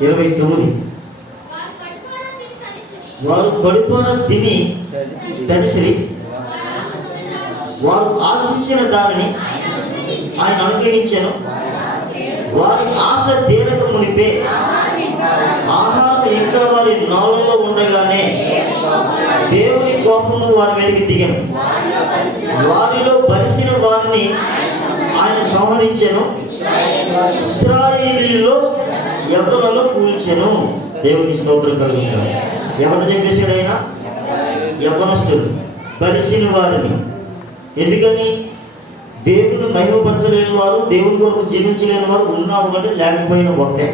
29 వారు కడుపున తిని తడిసిరి, వారు ఆశించిన దానిని ఆయన అనుగ్రహించెను. వారి ఆశ తీరక మునిపే ఆహారం ఇంకా వారి నాలుగులో ఉండగానే దేవుని కోపము వారి మీదకి దిగను. వారిలో బలిసిన వారిని ఆయన సంహరించెను, ఇశ్రాయేలీయుల్లో యవ్వనులను కూల్చెను. దేవునికి స్తోత్రం కలుగుతాడు. ఎవరు చెప్పేశాడు ఆయన? యవ్వనస్తులు, బలిసిన వారిని. ఎందుకని? దేవుని మహిమపరచలేని వారు, దేవుని కొరకు జీవించలేని వారు ఉన్నా ఒకటి, లేకపోయినా ఒకటే.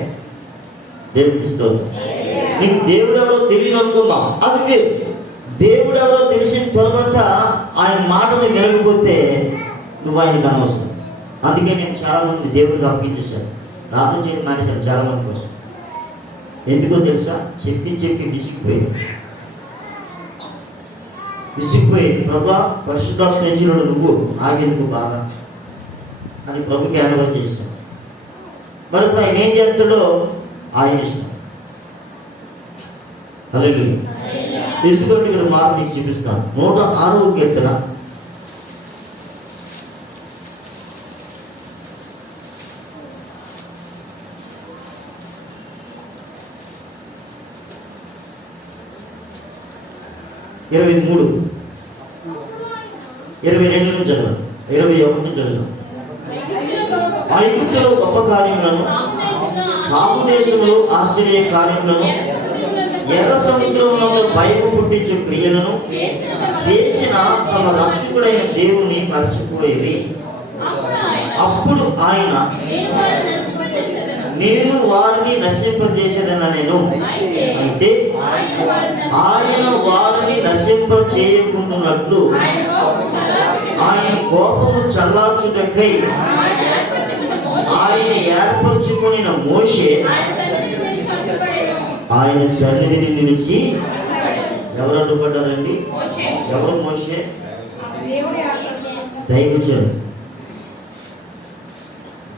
దేవునికి స్తోత్రం. నీకు దేవుడు ఎవరో తెలియదు అనుకుందాం, అది వేరు. దేవుడు ఎవరో తెలిసిన తర్వాత ఆయన మాటలు వినకపోతే నువ్వు ఆయనకు అనవసరం. అందుకే నేను చాలా మంది దేవుడికి అప్పగించేశాను, ప్రార్థన చేయడం మానేశాను చాలా మంది కోసం. ఎందుకో తెలుసా? చెప్పి విసిగిపోయి ప్రభా పరిశుద్ధాత్మ తెచ్చినాడు, నువ్వు ఆగేందుకు బాగా అని ప్రభుకి అనుభవం చేశాను. మరి ఇప్పుడు ఆయన ఏం చేస్తాడో ఆయన ఇష్టం. హల్లెలూయా. ఎందుకంటే ఇక్కడ మాట నీకు చూపిస్తాను. 106వ కీర్తన 23, 22 నుంచి చదవండి, 21 నుంచి చదవండి. ఐగుప్తులో గొప్ప కార్యములను, కాము దేశంలో ఆశ్చర్య కార్యములను, ఎర్ర సముద్రంలో భయము పుట్టించు క్రియలను చేసిన తమ రక్షకుడైన దేవుని మర్చిపోయేది. అప్పుడు ఆయన నేను వారిని నశింపజేసేదనెను. అయితే ఆయన వారిని నశింపచేయకుండానట్లు ఆయన కోపము చల్లార్చుటకై ఆయన ఏర్పరచుకొనిన మోషే ఆయన సన్నిధిని నిలిచి ఎవరు అడ్డుపడ్డారండి? ఎవరు మోషే? దైవజనుడు.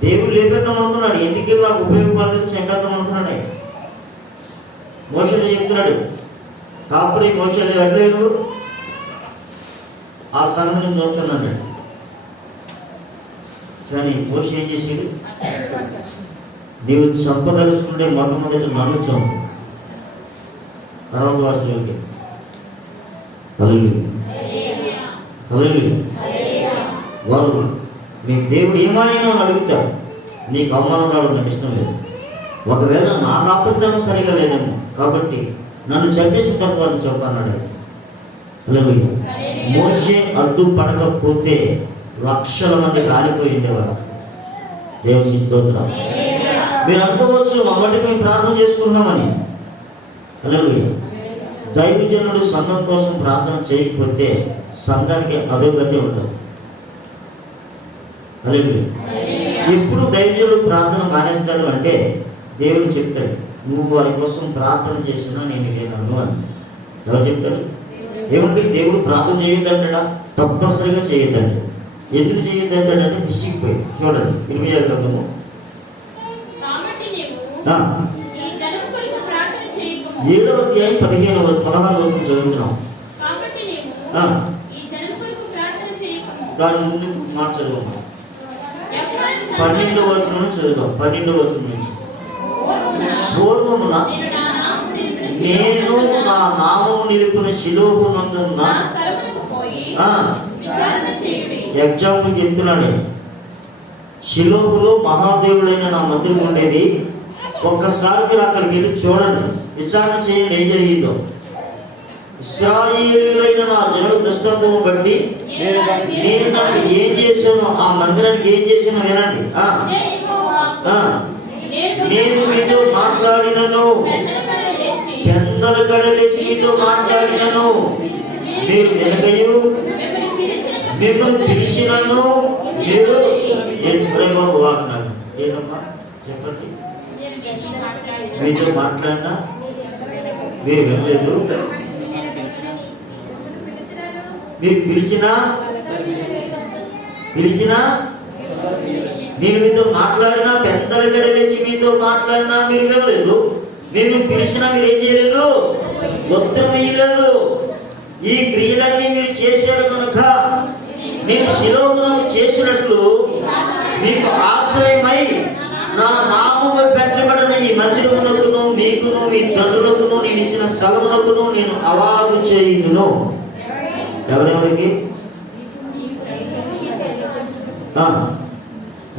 దేవుడు లేపెద్దాం అనుకున్నాడు, ఎందుకు నాకు ఉపయోగపడుతుంది చెంగద్దాం అనుకున్నాడు. మోషేలు చెప్తున్నాడు, కాపురి మోషేలు వెళ్ళలేదు, ఆ సంఘం చూస్తున్నాడు. కానీ మోషే ఏం చేసాడు? నీవు చంపదలుచుకుంటే మొట్టమొదటి నన్ను చంపు, తర్వాత వారు చూడండి. వారు మీ దేవుడు ఏమైనా అడుగుతాడు, నీకు అవమానం రావడం నాకు ఇష్టం లేదు. ఒకవేళ నాకు అబద్ధం సరిగా లేదేమో, కాబట్టి నన్ను చంపేసిన తర్వాత చెప్పన్నాడు. మోషే అడ్డు పడకపోతే లక్షల మంది కాలిపోయి ఉండేవారు. దేవుని స్తోత్రం. మీరు అనుకోవచ్చు మమ్మల్ని మేము ప్రార్థన చేసుకున్నామని. దైవజనుడు సంఘం కోసం ప్రార్థన చేయకపోతే సంఘానికి అధోగతి ఉంటుంది. ఎప్పుడు దైవజనుడు ప్రార్థన మానేస్తాడు అంటే దేవుడు చెప్తాడు, నువ్వు వారి కోసం ప్రార్థన చేసినా నేను లేనను అని. ఎవరు చెప్తాడు? ఏమంటే దేవుడు ప్రార్థన చేయొద్దంటాడా? తప్పనిసరిగా చేయొద్దండి. ఎందుకు చేయొద్దంటాడంటే విసిగిపోయి. చూడండి 25వ గ్రంథము 7వ అధ్యాయం 16వ వరకు చదువుతున్నాం. దాని ముందు మాట చదువుతాం. 12వ వచనం చదువుతాం. 12వ వచనం నుంచి పూర్వమున నేను నా నామము నిలిపిన షిలోహు నందున్న ఎగ్జాంపుల్ చెప్తున్నాడు. షిలోహులో మహాదేవుడైన నా మందిరం ఉండేది. ఒక్కసారి మీరు అక్కడికి వెళ్ళి చూడండి, విచారణ చేయండి ఏం జరిగిందో. ఇశ్రాయేలీయులైన నా జనుల దృష్టాంతం బట్టి నేను దానికి ఏం చేశాను, ఆ మందిరానికి ఏం చేశాను వినండి. నేను మీతో మాట్లాడినను, పెద్దల కడలేచి మీతో మాట్లాడినను, మీరు వెనకయు మిమ్మల్ని పిలిచినను, మీరు ఎప్పుడేమో వాడినాడు. ఏదమ్మా చెప్పండి? మీతో మాట్లాడినా మీరు వెళ్ళలేదు, మీరు పిలిచినా పిలిచినా నేను మీతో మాట్లాడినా, పెద్దల దగ్గర లేచి మీతో మాట్లాడినా మీరు వినలేదు. నేను పిలిచినా మీరు ఏం చేయలేదు, ఉత్తరం ఇయ్యలేదు. ఈ క్రియలన్నీ మీరు చేశారు కనుక నేను శిలోమును చేసినట్లు మీకు ఆశ్రయమై నా నామము పెట్టబడిన ఈ మందిరమునకును మీకును మీ తండ్రులకును నేను ఇచ్చిన స్థలమునకును నేను అలాగు చేయుదును. ఎవరెవరికి?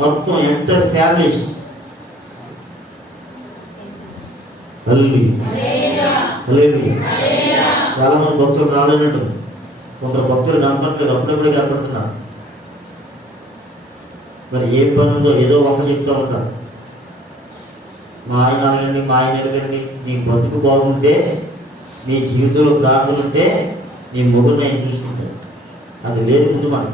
మొత్తం ఎంటర్ ఫ్యామిలీస్. చాలా మంది భక్తులు రాలేనట్టు, కొందరు భక్తులు కనపడలేదు, అప్పుడప్పుడే కనపడుతున్నారు. మరి ఏ పని ఉందో ఏదో వంక చెప్తూ ఉంటారు. మా ఆయన అడగండి, మా ఆయన అడగండి. నీ బతుకు బాగుంటే, నీ జీవితంలో ప్రార్థన ఉంటే నీ మొగుడిని ఆయన చూసుకుంటాడు. అది లేదు ముందు మనం.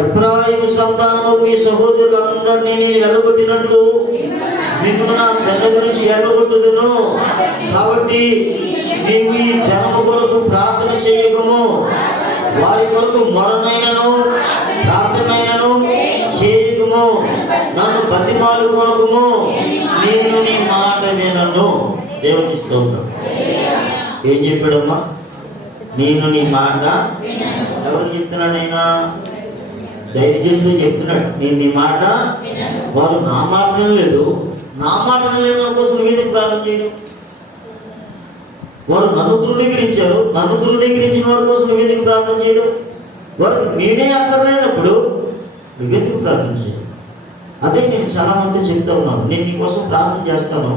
ఎఫ్రాయిము సంతానము మీ సహోదరులందరినీ నేను వెళ్ళగొట్టినట్లు మిమ్మల్ని నా సన్నిధి నుంచి వెళ్ళగొట్టుదును. కాబట్టి నీవు ఈ జనము కొరకు ప్రార్థన చేయకము, వారి కొరకు మొరనైనను ప్రార్థనైనను చేయకము, నన్ను బతిమాలు కొరకుము, నేను నీ మాట వినను. దేవుని స్తోత్రం. ఏం చెప్పాడమ్మా? నేను నీ మాట. ఎవరు చెప్తున్నాడైనా? ధైర్యంతో చెప్తున్నాడు, నేను నీ మాట. వారు నా మాట వినలేదు, నా మాట వినలేదు కోసం వీధికి ప్రార్థన చేయడం. వారు నన్ను ధృవీకరించారు, నన్ను ధృవీకరించిన వారి కోసం వీధికి ప్రార్థన చేయడం. వారు నేనే అక్కర్లేనప్పుడు నువ్వెందుకు ప్రార్థన చేయడం? అదే నేను చాలా మంది చెప్తా ఉన్నాను. నేను నీ కోసం ప్రార్థన చేస్తాను,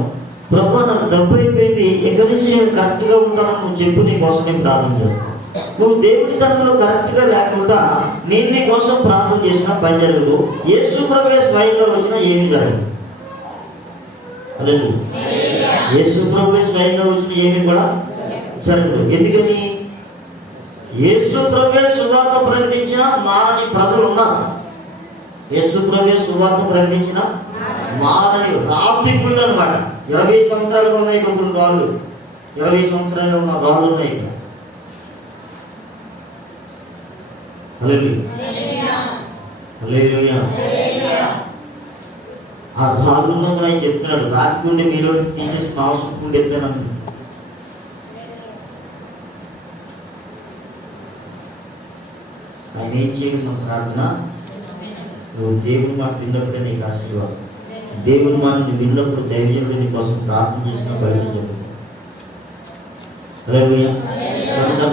ప్రభు నాకు డబ్బు అయిపోయింది, ఎక్కడి నుంచి నేను కరెక్ట్గా ఉంటాను నువ్వు చెప్పు, నీ కోసం నేను ప్రార్థన చేస్తాను. నువ్వు దేవుడి సన్నిధిలో కరెక్ట్గా లేకుండా నేను నీ కోసం ప్రార్థన చేసినా పని జరగదు. యేసు ప్రభువే స్వయంగా వచ్చినా ఏమీ జరగదు. లేదు, యేసు ప్రభువే స్వయంగా వచ్చినా ఏమీ కూడా జరగదు. ఎందుకని? యేసు ప్రభువే సువార్త ప్రకటించిన మారని ప్రజలు ఉన్నారు. యేసు ప్రభువే సువార్త ప్రకటించిన మారని రాపికుళ్ళు అనమాట. 20 సంవత్సరాలు ఉన్నాయి ఇప్పుడు రాళ్ళు, 20 సంవత్సరాలు ఉన్న రాళ్ళు ఉన్నాయి. ఆ రాళ్ళున్నా కూడా ఆయన చెప్తున్నాడు, రాతికుండి మీరు తీసేసి మాంసకుండి ఎత్తాను. ఆయన ఏం చేయడం ప్రార్థన? నువ్వు దేవుని మాట విన్నప్పుడే నీకు ఆశీర్వాదం. దేవుని మాట నువ్వు విన్నప్పుడు దైవజనుడు నీ కోసం ప్రార్థన చేసిన బయట జరుగుతుంది.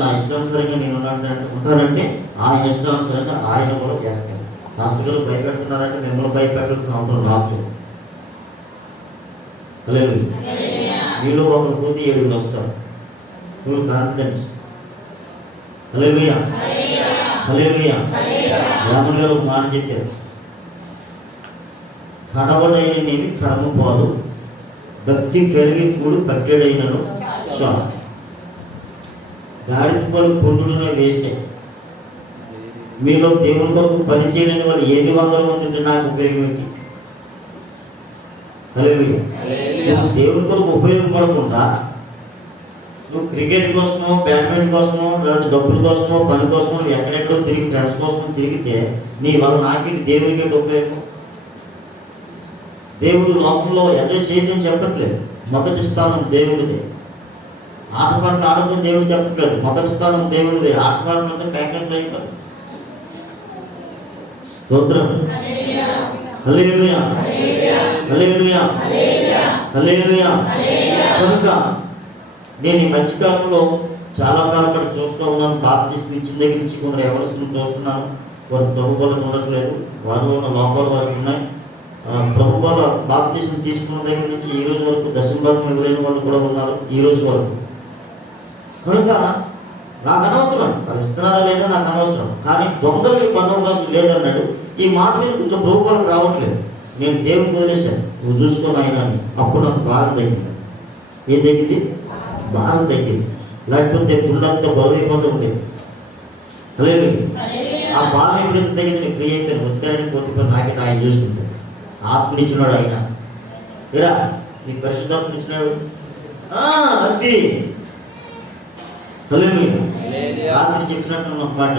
నా ఇష్టానుసరంగా నేను ఉంటానంటే ఆయన ఇష్టానుసరంగా ఆయన కూడా చేస్తాను. రాష్ట్రాలు భయపెడుతున్నారంటే మిమ్మల్ని భయపెట్టాల్సిన అవసరం నాకు. లేదు, మీలో ఒకరు పోతే 7 వస్తారు. నువ్వు కాన్ఫిడెన్స్. హల్లెలూయా, హల్లెలూయా. రామన్ గారు ఒక మాట చెప్పారు, కడవడైనవి కర్మ పాలు, భక్తి కలిగి కూడు పట్టెడైనను చాలు. గాడిద పాలు పొందుడునే వేస్తే మీలో దేవుని కొరకు పని చేయలేని వాళ్ళు 700 మంది ఉంటే నాకు ఉపయోగం ఏంటి? హల్లెలూయా. నువ్వు దేవుని కొరకు ఉపయోగపడకుండా నువ్వు క్రికెట్ కోసమో, బ్యాడ్మింటన్ కోసమో, లేదా డబ్బుల కోసమో, పని కోసమో ఎక్కడెక్కడో తిరిగి ఫ్రెండ్స్ కోసం తిరిగితే నీ వల్ల నాకేంటి దేవునికి ఉపయోగం? దేవుడు లోకంలో ఎంజాయ్ చేయడం చెప్పట్లేదు, మొదటి స్థానం దేవుడిదే. ఆట పాటలు ఆడటం దేవుడు చెప్పట్లేదు, మొదటి స్థానం దేవుడిదే. ఆట పాటలు అంటే ప్యాకెట్లు అయిపోయి. స్తోత్రం. హల్లెలూయా, హల్లెలూయా, హల్లెలూయా. కనుక నేను ఈ మధ్యకాలంలో చాలా కాలం పాటు చూస్తూ ఉన్నాను. బాప్తిస్మం ఇచ్చిన దగ్గర నుంచి కొందరు ఎవరిస్తులు చూస్తున్నాను. వారు ప్రభుత్వాలు ఉండట్లేదు, వారు ఉన్న లోపాలు వారికి ఉన్నాయి. ప్రభుత్వాల బాప్తిస్మం తీసుకున్న దగ్గర నుంచి ఈ రోజు వరకు దశంభాగం ఇవ్వలేని వాళ్ళు కూడా ఉన్నారు ఈ రోజు వరకు. కనుక నాకు అనవసరం, అది ఇస్తున్నారా లేదా నాకు అనవసరం. కానీ దొంగలకి పన్నువకాశం లేదన్నాడు. ఈ మాట మీద కొంచెం ప్రభుత్వాలకు రావట్లేదు. నేను దేవుని వదిలేశాను, నువ్వు చూసుకొని ఆయన అని. అప్పుడు నాకు బాగా తగ్గింది. ఏం తగ్గింది? బాగా తగ్గింది. లేకపోతే గుళ్ళంతా బరువైపోతూ ఉండేది. లేదు, ఆ బాగా ఎప్పుడైతే తగ్గింది నేను ఫ్రీ అయిపోయాను. వచ్చారని పోతే నాకే ఆయన చూసుకుంటాను. ఆత్మనిచ్చినాడు ఆయన. ఇలా నీ పరిశుద్ధాత్మ ఇచ్చినాడు. అది హల్లెలూయా. రాత్రి చెప్పినట్టు ఒక మాట,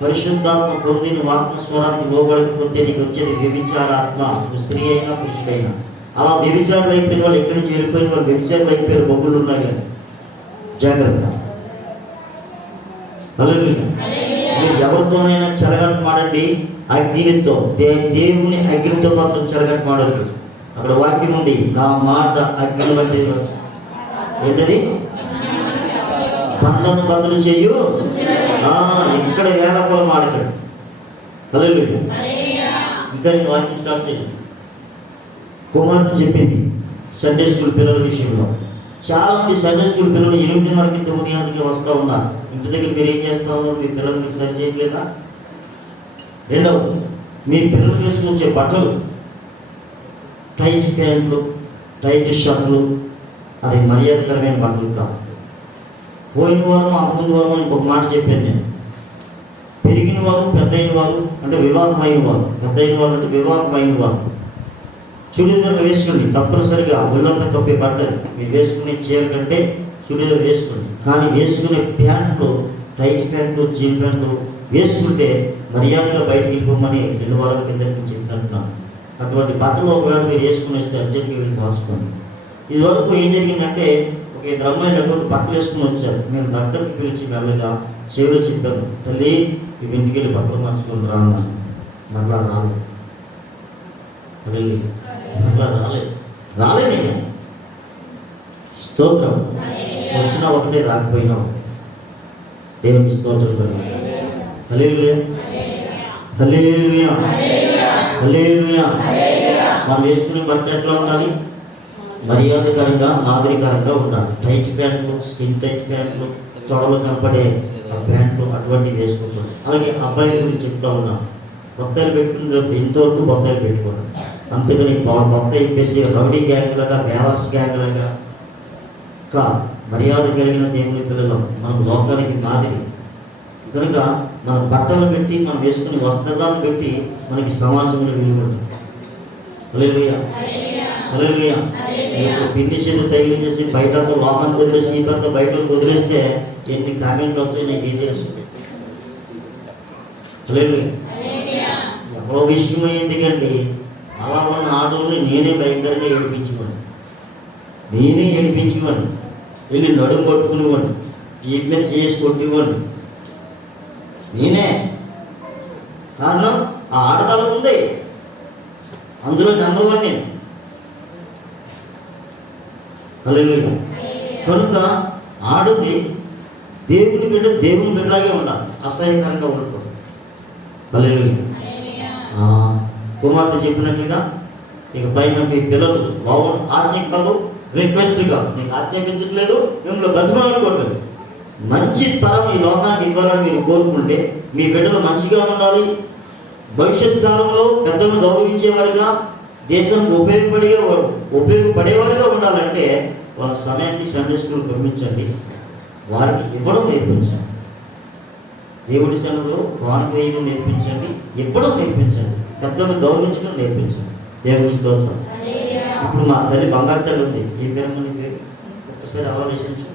పరిశుద్ధాత్మ పొందిన వాక్య స్వరానికి లోబడకపోతే నీకు వచ్చేది వ్యభిచారాత్మ, స్త్రీ అయినా పురుషుడైనా. అలా వ్యభిచారులు అయిపోయిన వాళ్ళు ఎక్కడి నుంచి వెళ్ళిపోయిన వాళ్ళు వ్యభిచారులు అయిపోయారు, బొగ్గులు ఉన్నాయి కానీ జాగ్రత్త. మీరు ఎవరితోనైనా చెలగట్టు మాడండి, అగ్నితో, దేవుని అగ్నితో మాత్రం చెలగట్టు మాడద్దు. అక్కడ వాక్యం ఉంది, నా మాట అగ్ని వంటి ఏంటది, పండ్లను బదులు చెయ్యు. ఇక్కడ వేలకోలం ఆడతాడు. ఇంకా నేను వాక్యం స్టార్ట్ చేయండి. కుమార్తె చెప్పింది సండే స్కూల్ పిల్లల విషయంలో. చాలా మంది సండే స్కూల్ పిల్లలు 8:30కి 9 గంటలకి వస్తూ ఉన్నారు. ఇంటి దగ్గర మీరు ఏం చేస్తూ ఉన్నారు? మీ పిల్లలు మీకు సరి చేయట్లేదా? రెండవది, మీ పిల్లలు వేసుకొచ్చే బట్టలు, టైట్ ప్యాంట్లు, టైట్ షర్ట్లు, అది మర్యాదకరమైన బట్టలు కాదు. పోయిన వారం ముందు వారం ఇంకొక మాట చెప్పాను నేను. పెరిగిన వారు, పెద్దయిన వారు అంటే వివాహమైన వారు, పెద్దయిన వారు అంటే వివాహమైన వారు చుడీదార్ వేసుకోండి, తప్పనిసరిగా ఒళ్ళంతా కప్పే బట్టలు. మీరు వేసుకునే చీర కంటే చుడీదార్ వేసుకోండి. కానీ వేసుకునే ప్యాంట్లు, టైట్ ప్యాంట్లు, జీన్ ప్యాంట్లు వేసుకుంటే మర్యాదగా బయటకు వెళ్ళిపోమని 2 వారాల కింద చెప్తున్నాను. అటువంటి బట్టలు ఒకవేళ మీరు వేసుకుని వస్తే అర్జెంట్గా వెళ్ళి రాసుకోండి. ఇదివరకు ఏం జరిగిందంటే, ఒక 2 అమ్మాయిలు బట్టలు వేసుకుని వచ్చారు. నేను దగ్గరికి పిలిచి మెల్లగా చెవిలో చెప్పాను, తల్లి ఇవి ఇంటికి వెళ్ళి బట్టలు మార్చుకొని రా అన్నాను. మరలా రాలేదు, మరలా రాలేదు. స్తోత్రం. వచ్చినా ఒకటే, రాకపోయినావు. దేవునికి స్తోత్రం. హల్లెలూయా, హల్లెలూయా, హల్లెలూయా. మనం వేసుకునే బట్ట ఎట్లా ఉండాలి? మర్యాదకరంగా, నాగరికరంగా ఉండాలి. టైట్ ప్యాంట్లు, స్కిన్ టైట్ ప్యాంట్లు, తొడలు కనపడే ప్యాంట్లు అటువంటివి వేసుకుంటాం. అలాగే అబ్బాయిల గురించి చెప్తా ఉన్నాం. బొత్తాయిలు పెట్టుకునేటప్పుడు ఎంతవరకు బొత్తాయిలు పెట్టుకోవడం, అంతేగాని బొత్తాయి ఇప్పేసి రౌడీ గ్యాంగ్ లాగా, బేవర్స్ గ్యాంగ్ లాగా మర్యాద కలిగిన దేవుని పిల్లలు మనం లోకానికి మాదిరి. కనుక మన బట్టలు పెట్టి, మనం వేసుకుని వస్త్రాలను పెట్టి మనకి సమాజంలో విలువడు. హల్లెలూయా, హల్లెలూయా. పిండి చేతులు తగిలి చేసి బయట లోకానికి వదిలేసి ఈ పక్క బయటకు వదిలేస్తే ఎన్ని కామెంట్లు వస్తాయి నాకు ఏం తెలుసు. హల్లెలూయా. ఎవరో విషయం ఎందుకండి, అలా ఉన్న ఆటోని నేనే భయంకరంగా ఏడిపించుకోండి, వెళ్ళి నడుము కొట్టుకునివ్వండి, ఈ మీద చేసి కొట్టివ్వండి. నేనే కారణం, ఆ ఆటతలం ఉంది, అందులో నెంబర్ 1 నేను. హల్లెలూయా. కనుక ఆడది దేవుని బిడ్డ, దేవుని బిడ్డలాగే ఉండాలి, అసహ్యకరంగా ఉండకూడదు. హల్లెలూయా. కుమార్తె చెప్పినట్లుగా ఇక పైన మీ పిల్లలు బాగుండు, ఆజ్ఞకి కాదు, రిక్వెస్ట్ కాదు, మీకు ఆజ్ఞాపించట్లేదు, మిమ్మల్ని బతిమాలనుకోవట్లేదు. మంచి తరం ఈ లోకానికి ఇవ్వాలని మీరు కోరుకుంటే మీ బిడ్డలు మంచిగా ఉండాలి. భవిష్యత్ కాలంలో పెద్దలను గౌరవించేవారుగా, దేశానికి ఉపయోగపడేవారుగా ఉండాలంటే వాళ్ళ సమయాన్ని సండే స్కూల్ పంపించండి, వారికి ఇవ్వడం నేర్పించండి. దేవుడి సన్నిధిలో వారికి వేయడం నేర్పించండి, ఇవ్వడం నేర్పించండి, పెద్దలను గౌరవించడం నేర్పించండి. దేవుడి స్తోత్రం. ఇప్పుడు మా తల్లి బంగారు తల్లి ఉంది, ఈ పేరు పేరు ఒక్కసారి ఆలోచించు.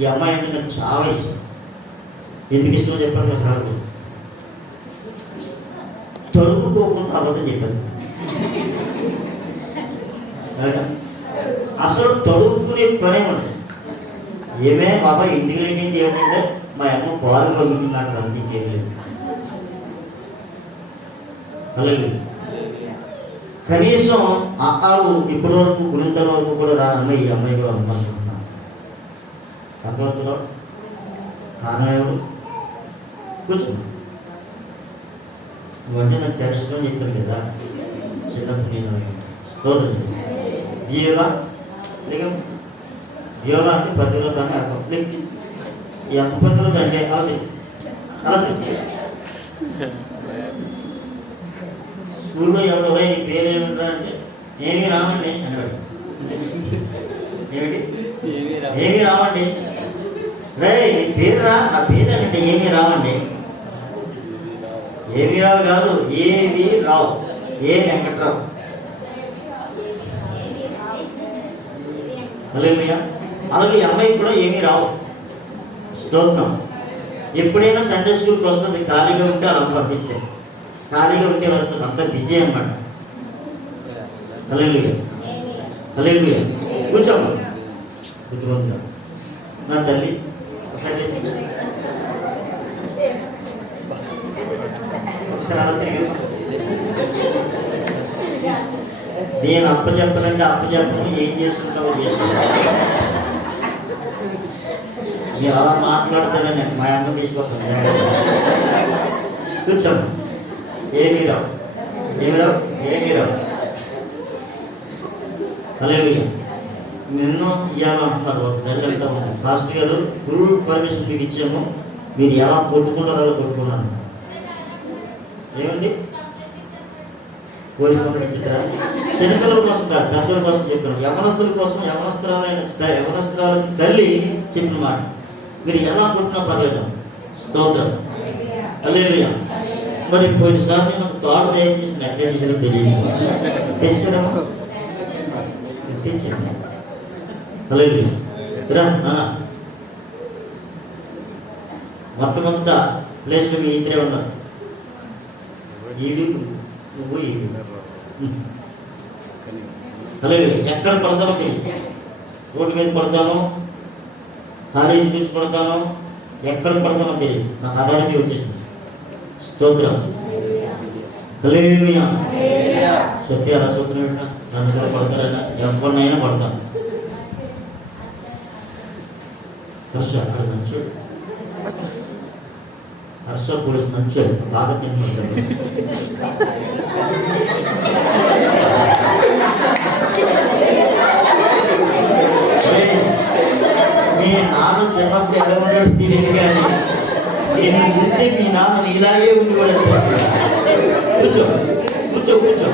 ఈ అమ్మాయి అంటే నాకు చాలా ఇష్టం. ఎందుకు ఇష్టమో చెప్పండి. చాలా తడుపుకోకుండా అబద్ధం చెప్పేస్తాను. అసలు తడుపుకునే పనే ఉంటుంది. ఏమే బాబా ఇంటికి ఏం చేయాలంటే మా అమ్మ పాలు కలుగుతుంది, నాకు అంతే చేయలేదు. అలాగే కనీసం ఆవు ఇప్పటి వరకు గుణింతల వరకు కూడా రా అమ్మాయి, ఈ అమ్మాయి కూడా అనుకుంటున్నాను. అర్థమవుతుందో కారణం ఎవరు? కూర్చో, నువ్వంటే నాకు చాలా ఇష్టం చెప్పాను కదా చిన్నప్పుడు. నేను స్తోత్రం జీవరా లేక జీవరా అంటే 10 రోజులు కానీ అర్థం లేదు. ఎంత 10 రోజులు అంటే అలా స్కూల్లో ఎవరో నీ పేరు ఏమిట్రా అంటే ఏమి రావండి అన్నాడు. ఏమిటి ఏమి రావండి రే నీ పేరు రా, నా పేరు అంటే ఏమి రావండి. ఏమి రావు కాదు, ఏవి రావు, ఏ వెంకట్రావు. హల్లెలూయా. అలాగే ఈ అమ్మాయికి కూడా ఏమీ రావు. స్తోత్రం. ఎప్పుడైనా సండే స్కూల్కి వస్తుంది, ఖాళీగా ఉంటే అలా పంపిస్తే, ఖాళీగా ఉంటే వస్తుంది, అంత బిజీ అన్నమాట. హల్లెలూయా, హల్లెలూయా. కూర్చోమ్మా, కూర్చోండి. నా తల్లి ఒకసారి నేను అప్పచెప్పాలంటే అప్పచెప్పను, ఏం చేసుకుంటావో చేసుకుంటా. మీరు అలా మాట్లాడతారని మా అమ్మ తీసుకొస్తాను. కూర్చోండి. ఏమీ రావు, ఏమీ రావు. హల్లెలూయా. ఎన్నో ఇవ్వాలంటున్నారు, అంటా ఉంటారు. ఫాస్ట్ గారు ఫుల్ పర్మిషన్ మీకు ఇచ్చాము, మీరు ఎలా కొట్టుకుంటారో అలా కొట్టుకున్నాను. ఏమండి పోలీస్ కంప్లైంట్ ఇచ్చిందా? చిన్నపిల్లల కోసం కాదు, పెద్దల కోసం చెప్పాను. యవనస్తుల కోసం, యవనస్తురాలకి తల్లి చెప్పిన మాట, మీరు ఎలా కొట్టినా పర్లేదు. స్తోత్రం, హల్లెలూయా. మరి పోయినసారి నాకు థాట్ దయచేసి ఎట్లా చేసారో తెలియదు, తెచ్చారమ్మా, తెచ్చాను. హల్లెలూయా. రా మొత్తం అంతా ప్లేస్లో మీ ఇద్దరే ఉన్నారు. ఈడు నువ్వు ఈడు. హల్లెలూయా. ఎక్కడ పడతానో తెలియదు, రోడ్డు మీద పడతాను, కాలేజీ చూసి పడతాను, ఎక్కడ పడతానో తెలియదు. నాకు అథారిటీ వచ్చేసింది. స్తోత్రం, హల్లెలూయా. సత్య అసూత్రం ఏంటా, నన్ను కూడా పడతారన్నా, ఎవరినైనా పడతాను. హర్ష అక్కడ మంచోడు, హర్ష పోలీస్ మంచోడు, బాగా తింటాడు. మీ నాన్న చిన్నప్పుడు ఎలా ఉండేది తెలియదు, కానీ నేను ఉంటే మీ నాన్న ఇలాగే ఉండేవాడు. కూర్చో కూర్చో కూర్చో.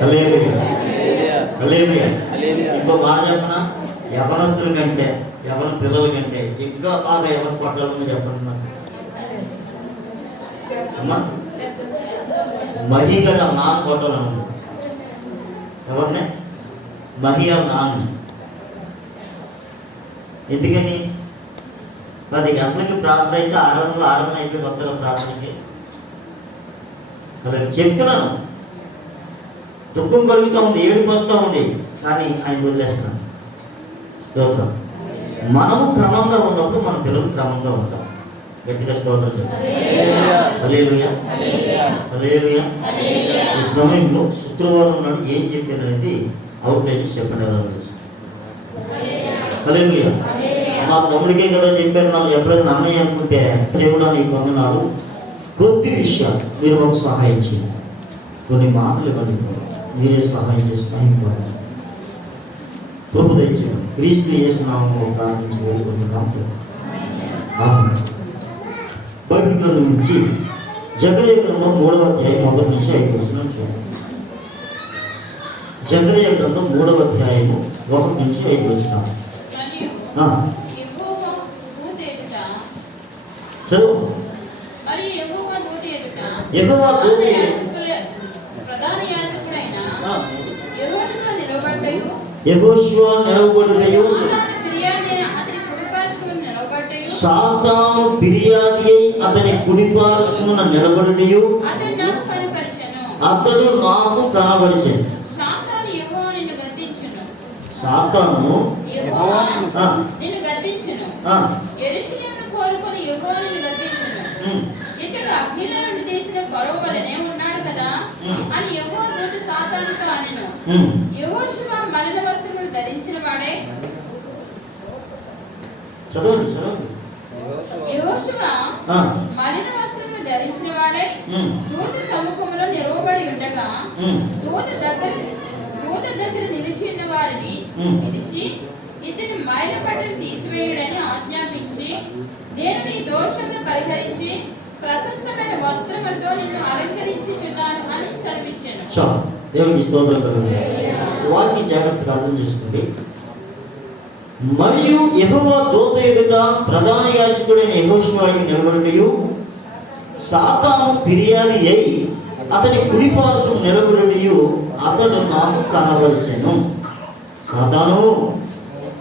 హల్లెలూయా, హల్లెలూయా. ఇంకో మాట చెప్పనా, యవనస్తుల కంటే, యవన పిల్లల కంటే ఇంకా బాగా ఎవరు కొట్టాలని చెప్పండి నాకు. అమ్మా మహి కదా నాన్న కొట్టాలను. ఎవరిని? మహి నాన్న. ఎందుకని? 10 గంటలకి ప్రార్థన అయితే 6 అయిపోయి కొత్తగా ప్రార్థనకి. అలా చెప్తున్నాను, దుఃఖం కలుగుతూ ఉంది, ఏడుపు వస్తూ ఉంది, కానీ ఆయన వదిలేస్తున్నాను. స్తోత్రం. మనము క్రమంగా ఉన్నప్పుడు మన పిల్లలు క్రమంగా ఉంటాం. గట్టిగా స్తోత్రం చెప్పండి. హల్లెలూయా, హల్లెలూయా. ఈ సమయంలో శుక్రవారం నాడు ఏం చెప్పారనేది అవుట్లైన్స్ చెప్పండి. హల్లెలూయా. మా తమ్ముడికే కదా చెప్పారు, నాకు ఎప్పుడైనా అన్నయ్య అనుకుంటే దేవుడా నీకు వందనాలు, కొద్ది విషయాలు మీరు ఒక సహాయం చేయండి, కొన్ని మాటలు ఇవ్వండి, మీరే సహాయం చేసి టైం పడాలి. కృప దయచేయండి. క్రీస్తు యేసు నామములో ప్రార్థించి వేడుకుంటున్నాం. బైబిల్ నుంచి జకర్యా గ్రంథం 3వ అధ్యాయం 1 నుంచి 5 వచనం చూడండి. జకర్యా గ్రంథం 3వ అధ్యాయం 1 నుంచి 5 వచనం. చదువు. యెహోవా దూత యెహోషువ నిలబడ్డయు, సాతాను ఫిర్యాది అతని కుడిపార్శ్వమున నిలబడ్డయు, అతడు నాకు కనబరిచెను. సాతాను నిన్ను గద్దించును, యెరూషలేమును కోరుకొని యెహోవా నిన్ను గద్దించును. ఇతడు అగ్నిలో నుండి తీసిన కొరవ వలెనే ఉన్నాడు కదా అని యెహోవా దూత సాతానుతో అనెను. యెహోషువ మలిన వస్త్రములు ధరించిన వాడే. చదవండి చదవండి. యెహోషువ మలిన వస్త్రములు ధరించిన వాడే దూత సముఖంలో నిలవబడి ఉండగా, దూత దగ్గర నిలిచి ఉన్న వారిని పిలిచి ఇతని మైల బట్టలు తీసివేయుడని ఆజ్ఞాపించి, నేను నీ దోషమును పరిహరించి ప్రశస్తమైన వస్త్రములతో నిన్ను అలంకరించుచున్నాను అని సెలవిచ్చాను. దేవునికి స్తోత్రం కలుగును. వాక్యం జాగ్రత్తగా అర్థం చేసుకోండి. మరియు యెహోవా దూత ఎదుట ప్రధాన యాజకుడైన యెహోషువకు నిలబడియు, సాతాను ఫిర్యాది అయి అతని కుడిపార్శ్వము నిలబడియు, అతడు నాకు కనబరిచెను. సాతాను,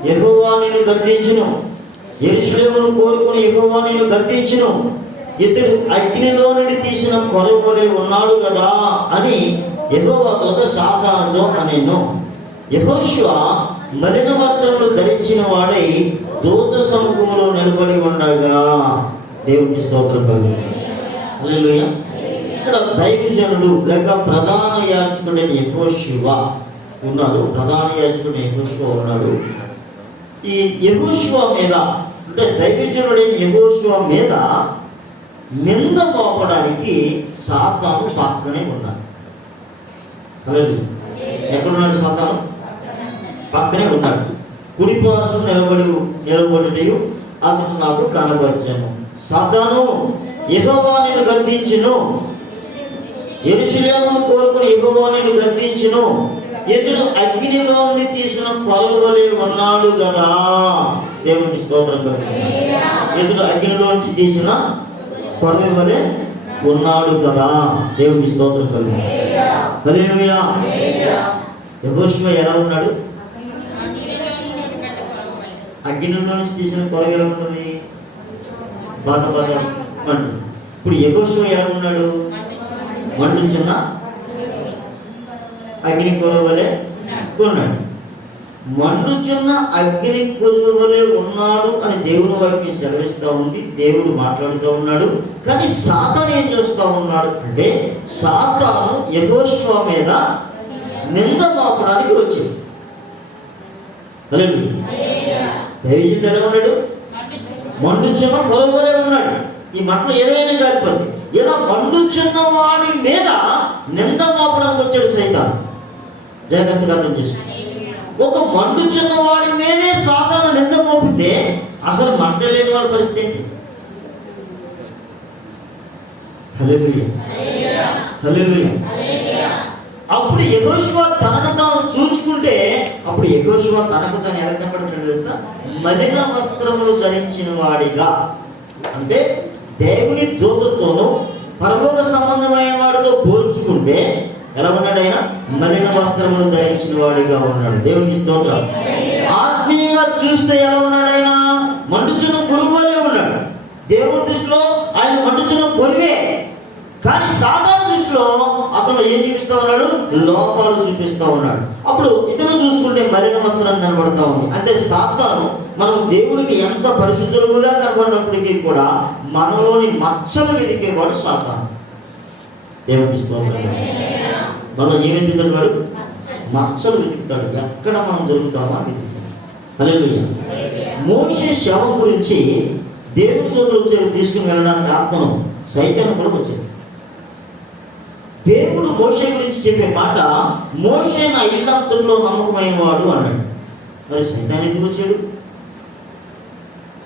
యెహోవా నిన్ను గద్దించును, యెరూషలేమును కోరుకుని యెహోవా నిన్ను గద్దించును, ఇతడు అగ్నిలో నుండి తీసిన కొరవ వలె ఉన్నాడు కదా అని యెహోవా దూత సాతానుతో అనెను. యెహోషువ మలిన వస్త్రములు ధరించిన వాడై దూత సముఖములో నిలబడి ఉండగా, దేవునికి స్తోత్రం కలుగును. హల్లెలూయా. ఇక్కడ దైవజనుడు లేక ప్రధాన యాజకుడైన యెహోషువ ఉన్నారు. ప్రధాన యాజకుడు యెహోషువ ఉన్నాడు. ఈ యెహోషువ మీద అంటే దైవజనుడైన యెహోషువ మీద నింద మోపడానికి సాతాను పక్కనే ఉన్నాడు. హల్లెలూయా. ఎక్కడున్నాడు సాతాను? పక్కనే ఉన్నాడు. కుడి పార్శ్వం నిలబడి అతను నాకు కనబరిచాను. సాతాను, యెహోవా నిన్ను గద్దించును, యెరూషలేమును కోరుకుని యెహోవా నిన్ను గద్దించును, ఇతడు అగ్నిలో నుండి తీసిన కొరవ వలె ఉన్నాడు కదా. దేవునికి స్తోత్రం కలుగును. ఇతడు అగ్నిలో నుంచి తీసిన కొరవ వలె ఉన్నాడు కదా. దేవునికి స్తోత్రం కలుగును. హల్లెలూయా. యెహోషువ ఎలా ఉన్నాడు? అగ్నిలో నుంచి తీసిన కొరవ ఎలా ఉంటుంది? బాగా మండు. ఇప్పుడు యెహోషువ ఎలా ఉన్నాడు? మండుచున్న అగ్ని కొరవ వలె ఉన్నాడు. మండుచున్న అగ్ని కొరవ వలె ఉన్నాడు అని దేవుని వాక్యం సెలవిస్తూ ఉంది. దేవుడు మాట్లాడుతూ ఉన్నాడు. కానీ సాతాను ఏం చేస్తూ ఉన్నాడు అంటే, సాతాను యెహోషువ మీద నింద మోపడానికి వచ్చింది. దైవజనుడు ఎలా ఉన్నాడు? మండుచున్న కొరవ వలె ఉన్నాడు. ఈ మంటలు ఏదైనా కాలిపోతుంది. ఇలా మండుచున్న వాడి మీద నింద మోపడానికి వచ్చాడు సైతాను. జాగ్రత్తగా అర్థం చేసుకోండి. ఒక మండుచున్న వాడి మీదే సాతాను నింద మోపితే అసలు మంట లేని వాడి పరిస్థితి ఏంటి? హల్లెలూయా. హల్లెలూయా. అప్పుడు యెహోషువ తనను తాను చూసుకుంటే, అప్పుడు యెహోషువ తనకు తాను ఎలా కనపడుతున్నాడు తెలుసా? మలిన వస్త్రములు ధరించిన వాడిగా. అంటే దేవుని దూతతోనూ పరలోక సంబంధమైన వాడితో పోల్చుకుంటే ఎలా ఉన్నాడు? ఆయన మలిన వస్త్రములు ధరించిన వాడిగా ఉన్నాడు. దేవునికి స్తోత్రం. ఆత్మీయంగా చూస్తే ఎలా ఉన్నాడు? ఆయన మండుచున్న కొరువలే ఉన్నాడు. దేవుని దృష్టిలో ఆయన మండుచున్న కొరువే. కానీ సాధారణ దృష్టిలో అతను ఏం చూపిస్తా ఉన్నాడు? లోపాలు చూపిస్తా ఉన్నాడు. అప్పుడు ఇతను చూసుకుంటే మలిన వస్త్రం కనబడతా ఉంది. అంటే సాతాను మనం దేవుడికి ఎంత పరిశుద్ధులుగా కనబడినప్పటికీ కూడా మనలోని మచ్చలు వెతికేవాడు సాతాను. దేవునికి స్తోత్రం. మనం ఏం వెతుకుతాడు? వాడు మచ్చలు వెతుకుతాడు. ఎక్కడ మనం దొరుకుతామో వెతుకుతాం. హల్లెలూయా. మోషే శవం గురించి దేవుని దూతలు వచ్చారు తీసుకుని వెళ్ళడానికి. ఆత్మను సైతాను కూడా వచ్చాడు. దేవుడు మోషే గురించి చెప్పే మాట, మోషే నా ఇల్లంతలో నమ్మకమైన వాడు అన్నాడు. మరి సైతాను ఎందుకు వచ్చాడు?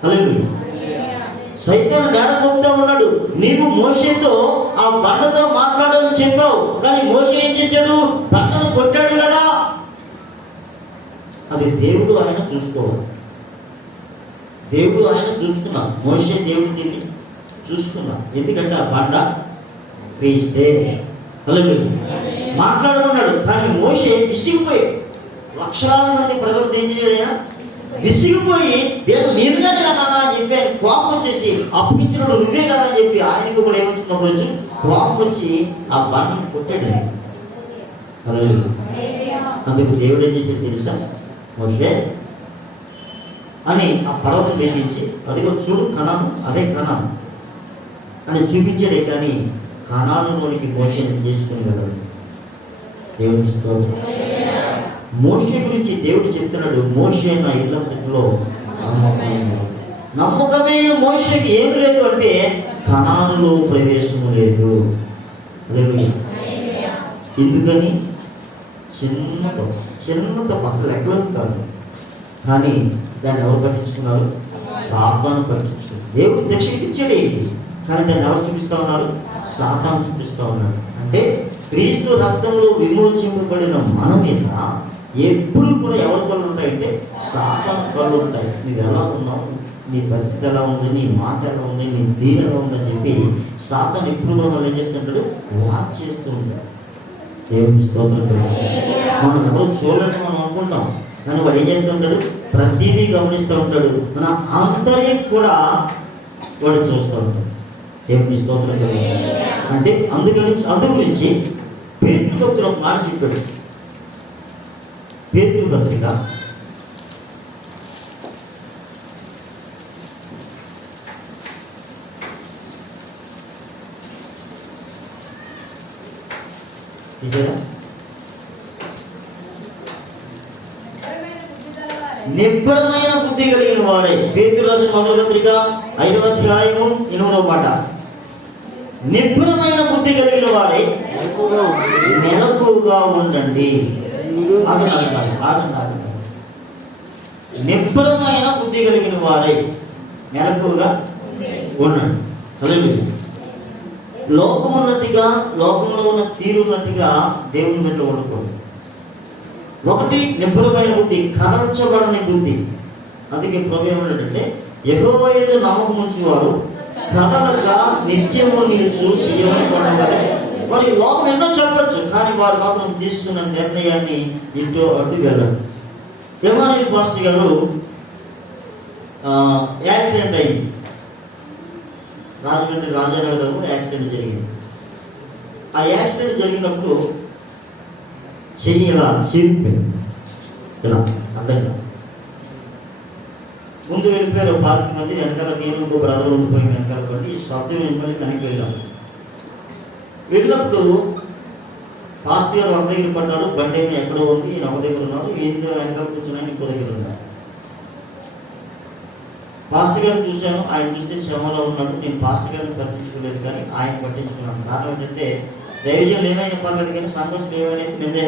హల్లెలూయా. సైతాను నేరమవుతా ఉన్నాడు. నీవు మోషేతో ఆ బండతో మాట్లాడని చెప్పావు, కానీ మోషే ఏం చేశాడు? బండను కొట్టాడు కదా. అది దేవుడు ఆయన చూసుకోవాలి. దేవుడు ఆయన చూసుకున్నా. మోషే దేవుడు దీన్ని చూసుకున్నా. ఎందుకంటే ఆ బండ క్రీస్తే. హల్లెలూయా. మాట్లాడుకున్నాడు. కానీ మోషే విసిగిపోయాడు. లక్షలాది మంది ప్రజలు ఏం చేయడైనా విసిగిపోయి, దేవుడు నేనుగానే కదా అని చెప్పి ఆయన కోపం వచ్చేసి, అప్పగించినప్పుడు నువ్వే కదా అని చెప్పి ఆయనకు కూడా ఏమొచ్చిందో గురించి కోపం వచ్చి ఆ బండను కొట్టాడు. అందుకు దేవుడు ఏం చేసేది తెలుసా? మోషే అని ఆ పర్వతం వేసించి, అదిగో చూడు కనాను, అదే కనాను అని చూపించాడే. కానీ కనానులోనికి మోషేని చేసుకుని వెళ్ళదు. దేవుని స్తోత్రం. మోషే గురించి దేవుడు చెప్తున్నాడు, మోషే నా ఇల్లంతలో నమ్మకమైన మోషేకి ఏమి లేదు అంటే కనానులో ప్రవేశము లేదు. ఎందుకని? చిన్నతో అసలు ఎక్కలేదు కాదు. కానీ దాన్ని ఎవరు పట్టించుకున్నారు? సాతాను పట్టించుకున్నారు. దేవుడు శిక్ష ఇచ్చాడు. కానీ దాన్ని ఎవరు చూపిస్తూ ఉన్నారు? సాతాను చూపిస్తూ ఉన్నాడు. అంటే క్రీస్తు రక్తంలో విమోచింపబడిన మన మీద ఎప్పుడు కూడా ఎవరి కళ్ళు ఉంటాయంటే సాతాను కళ్ళు ఉంటాయి. నీవు ఎలా ఉన్నావు, నీ పరిస్థితి ఎలా ఉంది, నీ మాట ఎలా ఉంది, నీ తీరు ఎలా ఉందని చెప్పి సాతాను ఎప్పుడు మనం ఏం చేస్తుంటాడు? వాచ్ చేస్తూ ఉంటాడు. దేవుని స్తోత్రం కలుగుతుంది. మనం ఎవరు చూడలేని మనం అనుకుంటాం, కానీ వాడు ఏం చేస్తూ ఉంటాడు? ప్రతిదీ గమనిస్తూ ఉంటాడు. మన ఆంతర్యం కూడా వాడు చూస్తూ ఉంటాడు. దేవుని స్తోత్రం కలుగుతుంది. అంటే అందు గురించి పేతురు భక్తుడు ఒక మాట చెప్పాడు. పేతురు పత్రిక 2 నిబ్బరమైన బుద్ధి కలిగిన వారే. పేతురు రాసిన మొదటి పత్రిక 5వ అధ్యాయము 8వ మాట. నిబ్బరమైన బుద్ధి కలిగిన వారే మెలకువగా ఉండండి. నిబ్బరమైన బుద్ధి కలిగిన వారే మెలకువగా ఉండండి. హల్లెలూయా. లోకమున్నట్టుగా, లోకంలో ఉన్న తీరున్నట్టుగా దేవుని మీద ఉండకూడదు. ఒకటి నిబ్బరమైన బుద్ధి, కదల్చబడని బుద్ధి. అందుకే ప్రభు ఏమంటే, యెహోవా యందు నమ్మకం ఉంచేవారు కదలగా నిత్యము నీరు చూసి ఏమనుకోవడం. మరి లోకం ఎన్నో చెప్పచ్చు, కానీ వారు మాత్రం తీసుకున్న నిర్ణయాన్ని ఇంటో అడ్డు వెళ్ళరు. ఎమానుయేల్ పాస్టర్ గారు యాక్సిడెంట్ అయింది. రాజమండ్రి రాజానగరంలో యాక్సిడెంట్ జరిగింది. ఆ యాక్సిడెంట్ జరిగినప్పుడు చెయ్యి ఇలా చీలిపోయింది. ఇలా అడ్డంగా ముందు వెళ్ళిపోయారు 5 మంది, వెనకాల నేను ఇంకో బ్రదర్ ఉండిపోయింది. వెనకాల పడి శబ్దం వెళ్ళి వెనక్కి వెళ్ళాం. వెళ్ళినప్పుడు పాస్టర్ గారు ఒక దగ్గర పడ్డాడు. బండి ఏమి ఎక్కడో ఉంది, నేను ఒక దగ్గర ఉన్నాడు. ఏంటో వెనకాల కూర్చున్నాను, ఇంకో దగ్గర ఉన్నాడు. పాస్టర్ గారిని చూశాను. ఆయన చూస్తే శ్రమలో ఉన్నాడు. నేను పాస్టర్ గారిని పట్టించుకోలేదు, కానీ ఆయన పట్టించుకున్నాను. కారణం ఏంటంటే ధైర్యం ఏమైనా పర్లేదు, కానీ సంతోషం ఏమైనా నిందే.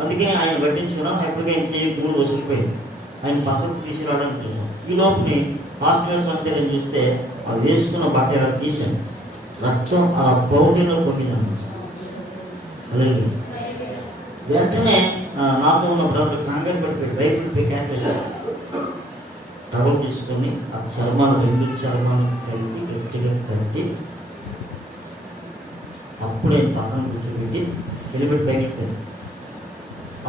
అందుకే ఆయన పట్టించుకున్నాను. ఎప్పటికైనా చేయకుండా వదిలిపోయింది. ఆయన పక్కకు తీసుకురావడానికి చూసాం. ఈ లోపలి పాస్టర్ గారి సంతేని చూస్తే అది వేసుకున్న బట్ట ఇలా తీశాను. రక్తం ఆ పౌడిలో కొట్టినాను. వెంటనే నాతో ఉన్న బ్రదర్ కంగారు పడిపోయి బయటకు క్యాన్ వేశారు. టవల్ తీసుకొని ఆ చర్మాలు 2 చర్మాలు కలిపి గట్టిగా కట్టి అప్పుడే పక్కన కూర్చోబెట్టి హెల్మెట్ బయటెట్టారు.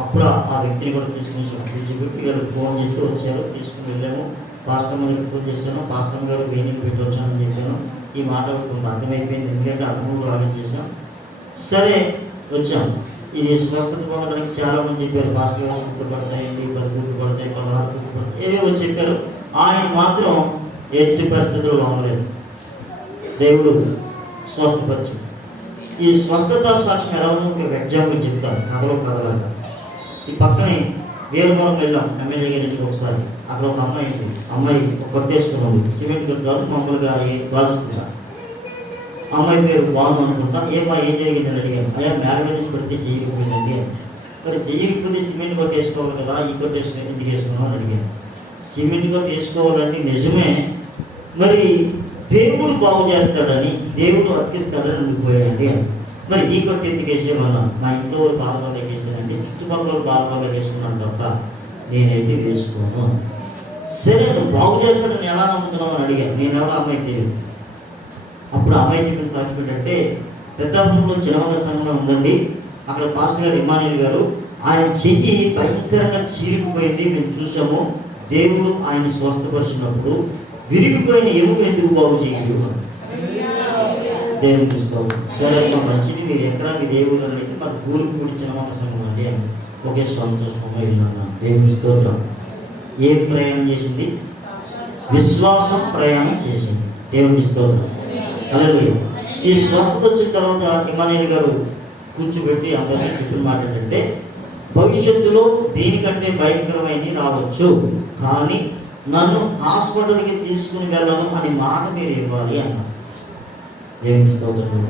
అప్పుడు ఆ వ్యక్తిని కూడా తీసుకుని కూర్చోబెట్టి వీళ్ళు ఫోన్ చేస్తూ వచ్చారు. తీసుకుని వెళ్ళాము. పాస్టర్ గారికి ఫోన్ చేశాను. పాస్టర్ గారు వేణికి పెట్టి వచ్చానని చెప్పాను. ఈ మాట కొంత అర్థమైపోయింది, ఎందుకంటే అర్థంలో ఆలోచించాం. సరే వచ్చాం. ఇది స్వస్థత పొందడానికి చాలా మంది చెప్పారు. పాస్టర్ గారు గుర్తుపడతాయి, 10 పడతాయి, 16 పడతాయి, ఏవేవో చెప్పారు. ఆయన మాత్రం ఎట్టి పరిస్థితుల్లో లొంగలేదు. దేవుడు స్వస్థపరిచి ఈ స్వస్థత సాక్ష్యం ఎలా ఉందో ఒక ఎగ్జాంపుల్ చెప్తాను. కథలో కదలాక ఈ పక్కనే వేరుమూలం వెళ్ళాం ఎమ్మెల్యే గారికి ఒకసారి. అక్కడ ఒక అమ్మాయి కొట్టేసుకున్నది. సిమెంట్ కాదు, మామూలుగా కాల్చుకుంటా. అమ్మాయి పేరు బాను అనుకుంటా. ఏం జరిగిందని అడిగాను. అయ్యా మ్యారేజ్ పెడితే చేయకపోయిందండి. మరి చేయకపోతే సిమెంట్ కొట్టేసుకోవాలి కదా, ఈ కొట్టేసుకుని ఎందుకు వేసుకున్నాం అని అడిగాను. సిమెంట్ కొట్టి వేసుకోవాలంటే నిజమే, మరి దేవుడు బాగు చేస్తాడని, దేవుడు అతికిస్తాడని ఉండిపోయాడండి. మరి ఈ కొట్టి ఎందుకు వేసేమన్నా, మా ఇంట్లో బాగా వేసానండి, చుట్టుపక్కల బాగా వేసుకున్నాను తప్ప నేనైతే వేసుకోను. సరే నువ్వు బాగు చేస్తాడని ఎలా నమ్ముతున్నావు అని అడిగాను. నేను ఎవరో అమ్మాయి తెలియదు. అప్పుడు అమ్మాయి చెప్పిన సాక్షి ఏంటంటే, పెద్దాపురంలో చిరవంగ సంఘంలో ఉందండి. అక్కడ పాస్టర్ గారు ఇమ్మానుయేల్ గారు, ఆయన చెయ్యి భయంకరంగా చీరిపోయింది, మేము చూసాము. దేవుడు ఆయన స్వస్థపరిచినప్పుడు విరిగిపోయిన ఎముక ఎందుకు బాగు చేయగలరు? దేవుడు చూస్తావు. సరే మంచిది, మీరు ఎక్కడానికి దేవుడు అడిగితే మాకు కూడి చిరవంగ సంఘం అండి అని ఒకే సంతోషంగా వెళ్ళినా. దేవుడి స్తోత్రం. ఏం ప్రయాణం చేసింది? విశ్వాసం ప్రయాణం చేసింది. దేవుడి స్తోత్రం. హల్లెలూయా. ఈ స్వస్థత వచ్చిన తర్వాత ఇమ్మానుయేల్ గారు కూర్చోబెట్టి అందరికీ చెప్పిన మాట ఏంటంటే, భవిష్యత్తులో దీనికంటే భయంకరమైనవి రావచ్చు, కానీ నన్ను హాస్పిటల్కి తీసుకుని వెళ్ళను అని మాట మీరు ఇవ్వాలి అన్నారు. దేవుని స్తోత్రం.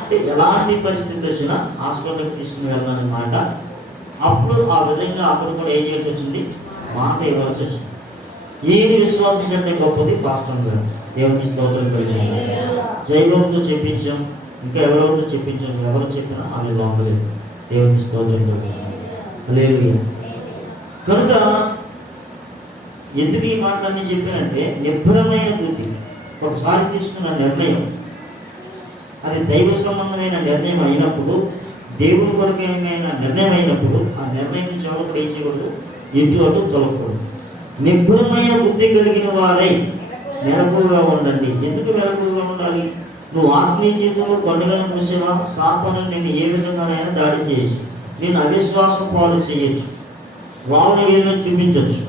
అంటే ఎలాంటి పరిస్థితి వచ్చినా హాస్పిటల్కి తీసుకుని వెళ్ళాలని మాట. అప్పుడు ఆ విధంగా అప్పుడు కూడా ఏం చేయాల్సి వచ్చింది? మాట ఇవ్వాల్సి వచ్చింది. ఏది విశ్వాసం కంటే గొప్పది పాస్టర్ గారు. దేవుని స్తోత్రం కలిగింది. జైవంతో చెప్పించాం, ఇంకా ఎవరెవరితో చెప్పించాం, ఎవరు చెప్పినా అవి బాగలేదు. దేవుని స్తోత్రం కలిగింది. హల్లెలూయా. కనుక ఎందుకు ఈ మాటలన్నీ చెప్పానంటే, నిబ్బరమైన బుద్ధి. ఒకసారి తీసుకున్న నిర్ణయం అది దైవ సంబంధమైన నిర్ణయం అయినప్పుడు దేవుని కొరకు ఏమైనా నిర్ణయం అయినప్పుడు ఆ నిర్ణయం నుంచి ఎవరు ఏం చేయకూడదు, ఎటు అటు తొలగకూడదు. నిబ్బరమైన బుద్ధి కలిగిన వారై మెలకువగా ఉండండి. ఎందుకు మెలకువగా ఉండాలి? నువ్వు ఆత్మీయ జీవితంలో కొండలను చూసేవా, సాతాను నేను ఏ విధంగానైనా దాడి చేయొచ్చు, నేను అవిశ్వాసం పాలు చేయొచ్చు, వాళ్ళని వీళ్ళని చూపించవచ్చు.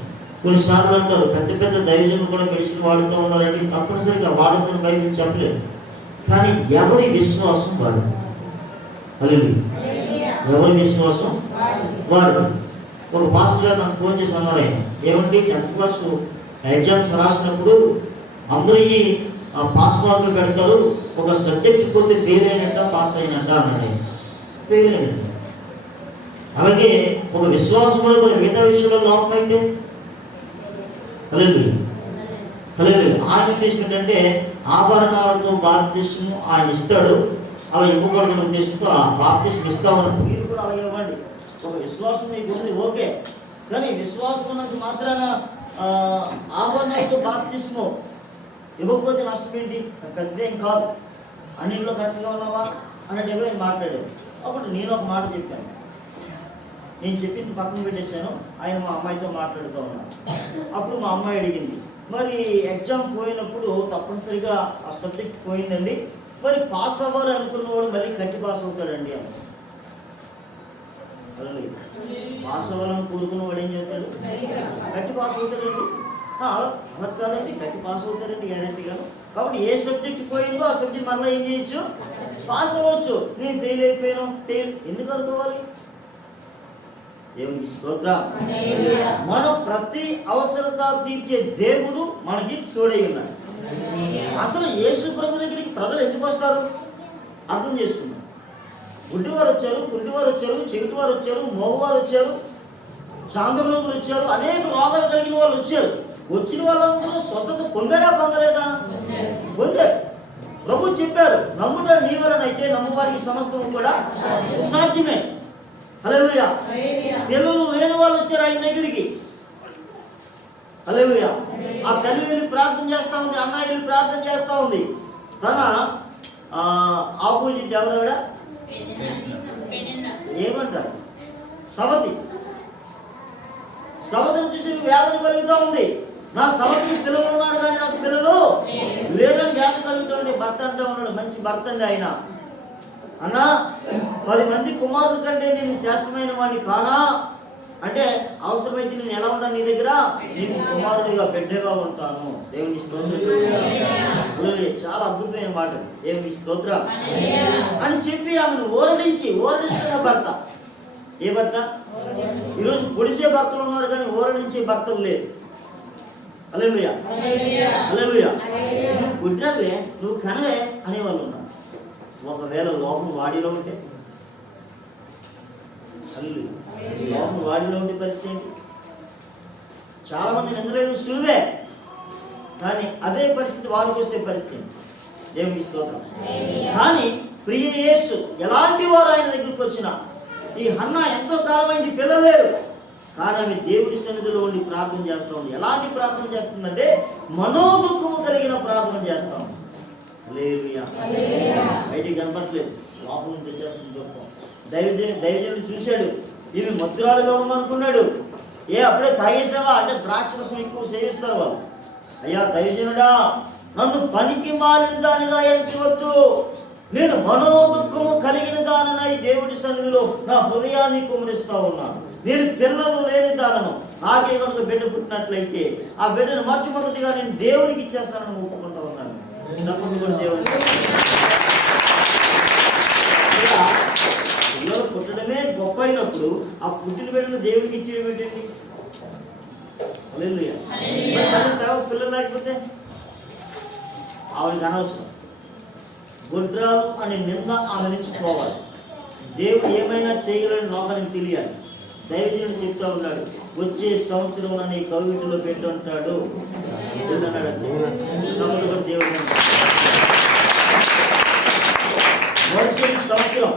కొన్నిసార్లు అంటారు పెద్ద పెద్ద దైవజనులు కూడా మెడిసిన్ వాడుతూ ఉన్నారంటే తప్పనిసరిగా వాడుతున్న బైబిల్ చెప్పలేదు. కానీ ఎవరి విశ్వాసం వాడు, ఎవరి విశ్వాసం వాడు. ఒక పాస్టర్ గారు నాకు ఫోన్ చేసి అన్నారు, ఆయన ఏమంటే 10th క్లాస్ ఎగ్జామ్స్ రాసినప్పుడు అందరూ పాస్ మార్కులు పెడతారు, ఒక సబ్జెక్ట్ పోతే ఫెయిల్ అయినట్ట పాస్ అయినట్ట అన్నాడు. ఫెయిల్ అయినట్ట. అలాగే ఒక విశ్వాసం కూడా కొన్ని మిగతా విషయంలో లోపం అయితే ఆయన ఉద్దేశం ఏంటంటే ఆభరణాలతో బాప్తిస్మం ఆయన ఇస్తాడు, అలా ఇవ్వకూడదని ఉద్దేశంతో ఆ బాప్తిస్మం ఇస్తామన్నప్పుడు మీరు కూడా అలా ఇవ్వండి. ఒక విశ్వాసం మీకు ఉంది ఓకే, కానీ విశ్వాసం ఉన్నంత మాత్రాన ఆభరణాలతో బాప్తిస్మం ఇవ్వకపోతే నష్టం ఏంటి? పెద్దదేం కాదు, అన్నింటిలో కరెక్ట్గా ఉన్నావా అన్నట్టు ఆయన మాట్లాడాడు. అప్పుడు నేను ఒక మాట చెప్పాను, నేను చెప్పింది పక్కన పెట్టేశాను, ఆయన మా అమ్మాయితో మాట్లాడుతూ ఉన్నాను. అప్పుడు మా అమ్మాయి అడిగింది, మరి ఎగ్జామ్ పోయినప్పుడు తప్పనిసరిగా ఆ సబ్జెక్ట్ పోయిందండి, మరి పాస్ అవ్వాలి అనుకున్నవాడు మళ్ళీ కట్టి పాస్ అవుతాడండి అని. పాస్ అవ్వాలని కోరుకున్నవాడు ఏం చేస్తాడు? కట్టి పాస్ అవుతాడండి. అలా కాదండి, కట్టి పాస్ అవుతారండి గ్యారంటీగా. కాబట్టి ఏ సబ్జెక్ట్ పోయిందో ఆ సబ్జెక్ట్ మళ్ళీ ఏం చేయొచ్చు, పాస్ అవ్వచ్చు. నేను ఫెయిల్ అయిపోయాను, ఎందుకు అనుకోవాలి? దేవునికి స్తోత్రం. మనం ప్రతి అవసరత తీర్చే దేవుడు మనకి తోడై ఉన్నాడు. అసలు యేసు ప్రభు దగ్గరికి ప్రజలు ఎందుకు వస్తారు అర్థం చేసుకున్నాం. గుడ్డివారు వచ్చారు, కుంటివారు వచ్చారు, చెవిటివారు వచ్చారు, మోగవారు వచ్చారు, చాంద్రలోకులు వచ్చారు, అనేక రోగాలు కలిగిన వాళ్ళు వచ్చారు. వచ్చిన వాళ్ళందరూ స్వస్థత పొందారా పొందలేదా? పొందారు. ప్రభు చెప్పారు, నమ్ముట నీవరనైతే నమ్మువారికి సమస్తము కూడా సాధ్యమే. హల్లెలూయా. పిల్లలు లేని వాళ్ళు వచ్చారు ఆయన దగ్గరికి. హల్లెలూయా. ఆ తల్లి వెళ్ళి ప్రార్థన చేస్తా ఉంది, అన్న వెళ్ళి ప్రార్థన చేస్తా ఉంది. తన ఆపోజిట్ ఎవరు ఏమంటారు, సవతి. సవతిని చూసి వ్యాధి కలుగుతూ ఉంది. నా సవతికి పిల్లలు ఉన్నారు కానీ నాకు పిల్లలు లేరని వ్యాధి కలుగుతూ ఉండే. భర్త అంటే ఉన్నాడు, మంచి భర్త అండి ఆయన. అన్నా 10 మంది కుమారుల కంటే నేను శ్రేష్టమైన వాడిని కానా అంటే, అవసరమైతే నేను ఎలా ఉంటాను నీ దగ్గర, నీకు కుమారుడిగా బిడ్డగా ఉంటాను. దేవుని స్తోత్రం. చాలా అద్భుతమైన మాట, దేవుని స్తోత్రం అని చెప్పి ఆమెను ఓరడిస్తున్న భర్త. ఏ భర్త? ఈరోజు పొడిసే భర్తలు ఉన్నారు కానీ ఓరడించే భర్తలు లేదు. హల్లెలూయా, హల్లెలూయా. నువ్వు పుట్టినవే, నువ్వు కనవే అనేవాళ్ళు ఉన్నారు. ఒకవేళ లోపం వాడిలో ఉంటే, లోపం వాడిలో ఉండే పరిస్థితి ఏంటి? చాలా మంది నిందలేని సులువే, కానీ అదే పరిస్థితి వారికి వస్తే పరిస్థితి. దేవునికి స్తోత్రం. కానీ ప్రియ యేసు ఎలాంటి వారు ఆయన దగ్గరికి వచ్చినా, ఈ హన్నా ఎంతో కాలమైంది పిల్లలు లేరు, కానీ ఆమె దేవుడి సన్నిధిలో ఉండి ప్రార్థన చేస్తూ ఉంది. ఎలాంటి ప్రార్థన చేస్తుందంటే మనోదుఖము కలిగిన ప్రార్థన చేస్తా ఉంది. బయటికి కనపట్లేదు, లోపల నుంచి వచ్చేస్తుంది దుఃఖం. దైవజనుడు చూశాడు, ఈమె మధురాలుగా ఉందనుకున్నాడు. అప్పుడే తాగేసావా అంటే ద్రాక్ష రసం ఎక్కువ సేవిస్తారు వాళ్ళు. అయ్యా దైవజనుడా, నన్ను పనికి మాలిన దానిగా ఎంచవద్దు, నేను మనోదుఖము కలిగిన దానినై దేవుడి సన్నిధిలో నా హృదయాన్ని కుమరిస్తా ఉన్నాను. నేను పిల్లలు లేని దానను, నాకే కనుక బిడ్డ పుట్టినట్లయితే ఆ బిడ్డను మొట్టమొదటిగా నేను దేవునికి ఇచ్చేస్తానని ఒప్పుకుంటా ఉన్నాను. దేవుని పిల్లలు పుట్టడమే గొప్ప అయినప్పుడు ఆ పుట్టిన బిడ్డను దేవుడికి ఇచ్చేయడం ఏంటండి? తర్వాత పిల్లలు లేకపోతే ఆవిడకి అనవసరం. గుడ్రాలు అనే నింద ఆమె నుంచి పోవాలి. దేవుడు ఏమైనా చేయగలని లోకానికి తెలియాలి. దైవజనుడు చెప్తా ఉన్నాడు, వచ్చే సంవత్సరం నీ కవిటిలో పెట్టుంటాడు. దేవుడు మరుసటి సంవత్సరం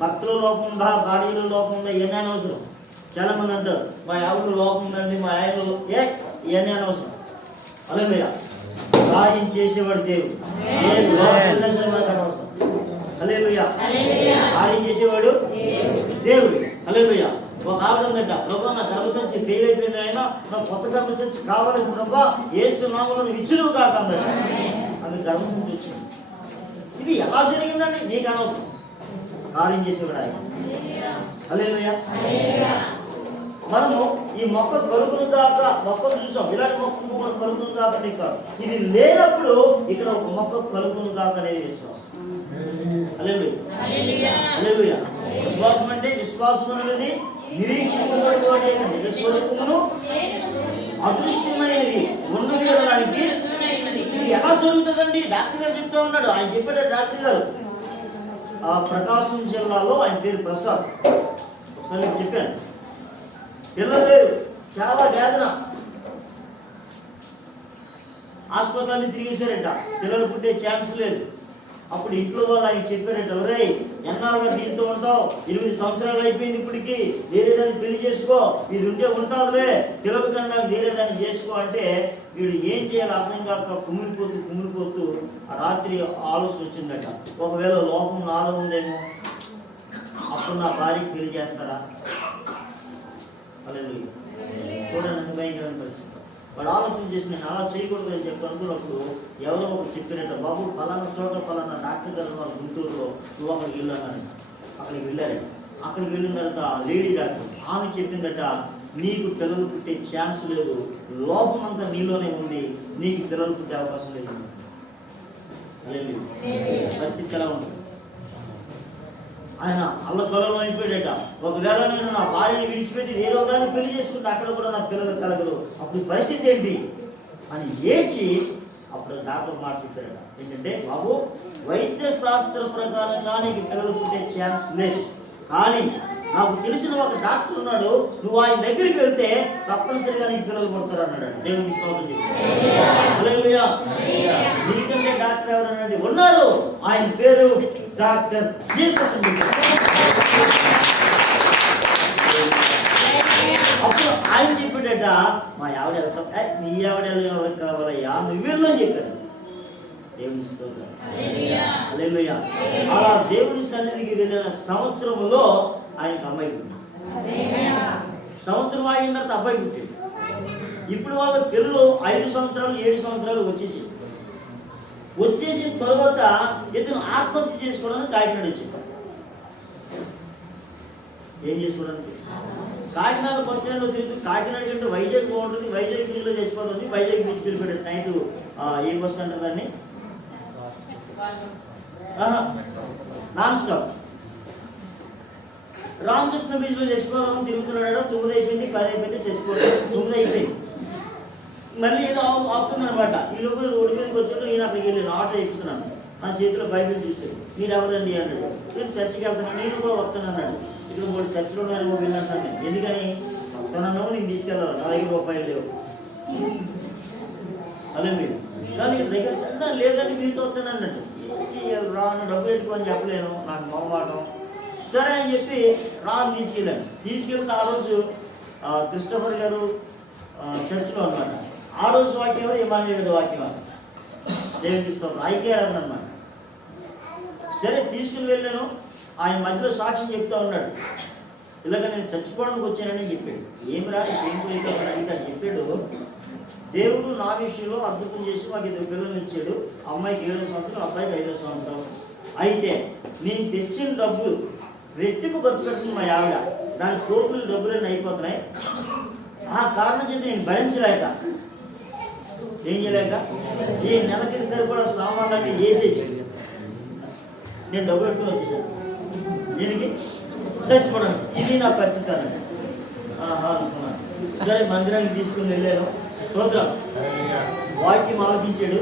భర్తలో లోపం ఉందా, భార్యలో లోపం ఉందా, ఏదైనా అవసరం. చాలా మంది అంటారు, మా ఆవిడ లోపం ఉందండి, మా ఆయన ఏదైనా అవసరం. అలాగే సహాయం చేసేవాడు దేవుడు. ఏ లోపం ఉన్నా సరే మనకు అనవసరం. హల్లెలూయా. కార్యం చేసేవాడు దేవుడు. హల్లెలూయా. ఒక ఆవిడ ఉందట, ప్రభా నా గర్భసంచి ఫెయిల్ అయిపోయింది, అయినా నాకు కొత్త గర్భసంచి కావాలని ప్రభా యేసు నామములో ఇచ్చును కాక అందట. అది గర్భసంచి వచ్చింది. ఇది ఎలా జరిగిందండి? నీకు అనవసరం. కార్యం చేసేవాడు ఆయన. హల్లెలూయా. మనము ఈ మొక్క కలుగును దాకా మొక్కను చూసాం. ఇలాంటి మొక్క కలుగును దాకా కాదు, ఇది లేనప్పుడు ఇక్కడ ఒక మొక్క కలుగును దాకా అనేది విశ్వాసం. హల్లెలూయా. హల్లెలూయా. విశ్వాసం అంటే విశ్వాసం అనేది నిరీక్షించబడినటువంటి నిజ స్వరూపమును అదృశ్యమైనది ఉన్నది అనడానికి. ఇది ఎలా జరుగుతుందండి? డాక్టర్ గారు చెప్తా ఉన్నాడు. ఆయన చెప్పాడు, డాక్టర్ గారు ప్రకాశం జిల్లాలో, ఆయన పేరు ప్రసాద్, ఒకసారి నేను చెప్పాను, పిల్లలు లేరు, చాలా వేదన, హాస్పిటల్ని తిరిగేశారట, పిల్లలు పుట్టే ఛాన్స్ లేదు. అప్పుడు ఇంట్లో వాళ్ళు ఆయన చెప్పారట, ఒరే ఎన్నాళ్ళుగా దీంతో ఉంటావు, 8 సంవత్సరాలు అయిపోయింది, ఇప్పటికి వేరే దాన్ని పెళ్లి చేసుకో, ఇది ఉంటే ఉంటావులే, పిల్లలు కన్నా వేరే దాన్ని చేసుకో అంటే వీడు ఏం చేయాలి అర్థం కాక కుమిలిపోతూ ఆ రాత్రి ఆలోచన వచ్చిందట, ఒకవేళ లోపం నాలో ఉందేమో, అప్పుడు నా భార్యకి పెళ్లి చేస్తారా? హల్లెలూయా. చూడండి ఎంత భయంకరమైన పరిస్థితి. వాడు ఆలోచన చేసి నేను అలా చేయకూడదు అని చెప్పి అనుకున్నప్పుడు ఎవరో ఒకరు చెప్పారట, బాబు ఫలానా చోట ఫలానా డాక్టర్ గారు వాళ్ళు గుంటూరులో, నువ్వు అక్కడికి వెళ్ళానని. అక్కడికి వెళ్ళారు. అక్కడికి వెళ్ళిన తర్వాత లేడీ డాక్టర్ ఆమె చెప్పిందట, నీకు పిల్లలు పుట్టే ఛాన్స్ లేదు, లోపం అంతా నీలోనే ఉంది, నీకు పిల్లలు పుట్టే అవకాశం లేదు. పరిస్థితి ఎలా ఉంటుంది? ఆయన అల్లకొల్లం అయిపోయాడట, ఒకవేళ నేను నా భార్యని విడిచిపెట్టి వేరే దాన్ని పెళ్లి చేసుకుంటే అక్కడ కూడా నా పిల్లలు కలగరు, అప్పుడు పరిస్థితి ఏంటి అని ఏడ్చి అప్పుడు డాక్టర్ మాట చెప్పాడట, ఏంటంటే బాబు వైద్య శాస్త్ర ప్రకారంగా నీకు పిల్లలు పుట్టే ఛాన్స్ లేదు, కానీ నాకు తెలిసిన ఒక డాక్టర్ ఉన్నాడు, నువ్వు ఆయన దగ్గరికి వెళ్తే తప్పనిసరిగా నీకు పిల్లలు పుడతారు అన్నాడు. దేవునికి స్తోత్రం చెప్పి. హల్లెలూయా. నీకంటే డాక్టర్ ఎవరన్నాడు? ఉన్నారు, ఆయన పేరు డాక్టర్ జీసస్ అని చెప్పారు. అప్పుడు ఆయన చెప్పాడట, మా ఆవిడ వెళ్తాం, నీ ఆవిడ ఎవరికి కావాలయ్యా, నువ్వు వెళ్ళని చెప్పాడు. దేవుని స్తోత్రం. హల్లెలూయా. అలా దేవుని సన్నిధికి వెళ్ళిన సంవత్సరంలో ఆయనకు అమ్మాయి పుట్టింది. సంవత్సరం ఆగిన తర్వాత అబ్బాయి పుట్టింది. ఇప్పుడు వాళ్ళ పిల్లలు 5 సంవత్సరాలు 7 సంవత్సరాలు వచ్చేసిన తర్వాత ఇతను ఆత్మహత్య చేసుకోవడానికి కాకినాడ వచ్చింది. ఏం చేసుకోవడానికి? కాకినాడ బస్ స్టాండ్లో తిరుగుతూ, కాకినాడ కంటే వైజాగ్ బాగుంటుంది, వైజాగ్ బీచ్లో చేసుకోవాలని వైజాగ్ బీచ్కి వెళ్ళిపోయాడు. నైట్ ఏ బస్ అంటారు దాన్ని? Non stop. రామకృష్ణ బీచ్లో చేసుకోవాలని తిరుగుతున్నాడు. 9 అయిపోయింది, 10 అయిపోయింది, చేసుకోవడం 9 అయిపోయింది. మళ్ళీ ఏదో ఆపుతుందనమాట. ఈ లోపల రోడ్డు మీదకి వచ్చాడు. ఈయన అక్కడికి వెళ్ళాను, ఆటో ఎక్కుతున్నాను, నా చేతిలో బైబిల్ చూస్తాడు. మీరు ఎవరండి అన్నాడు. నేను చర్చికి వెళ్తున్నాను, నేను కూడా వస్తాను అన్నాడు. ఇక్కడ 3 చర్చిలు ఉన్నారేమో వెళ్ళాను. ఎందుకని? వస్తానన్నా నేను తీసుకెళ్ళాలి, నా దగ్గర రూపాయలు లేవు. అదే మీరు కానీ ఇక్కడ దగ్గర లేదని మీతో వస్తాను అన్నట్టు. రాను డబ్బు పెట్టుకొని చెప్పలేను, నాకు మొహమాటం. సరే అని చెప్పి రాను తీసుకెళ్తే ఆ రోజు క్రిస్టఫర్ గారు చర్చిలో అన్నమాట. ఆ రోజు వాక్యం ఇమానుయేలు వాక్యం దేవునికి స్తోత్రం ఐక్యారన్నమాట. సరే తీసుకుని వెళ్ళాను. ఆయన మధ్యలో సాక్ష్యం చెప్తా ఉన్నాడు, ఇలాగ నేను చచ్చిపోవడానికి వచ్చానని చెప్పాడు. ఏమి రా ఏం అడిగితే చెప్పాడు, దేవుడు నా విషయంలో అద్భుతం చేసి మాకు 2 పిల్లలు ఇచ్చాడు. అమ్మాయికి 7వ సంవత్సరం, అబ్బాయికి 5వ సంవత్సరం. అయితే నేను తెచ్చిన డబ్బులు రెట్టింపు ఖర్చు పెడుతుంది మా ఆవిడ, దాని సోపులు డబ్బులన్నీ అయిపోతున్నాయి. ఆ కారణం చేత నేను భరించలేక ఏం చేయలేక ఈ నెలకి సరిపడా సామాన్లన్నీ వేసేసి నేను డబ్బు పెట్టుకుని వచ్చేసాను. దీనికి చచ్చిపోవడానికి. ఇది నా పరిస్థితి అన్నట్టు. అనుకున్నాను. సరే మందిరానికి తీసుకుని వెళ్ళాను. స్తోత్రం. వాక్యం ఆలోచించాడు.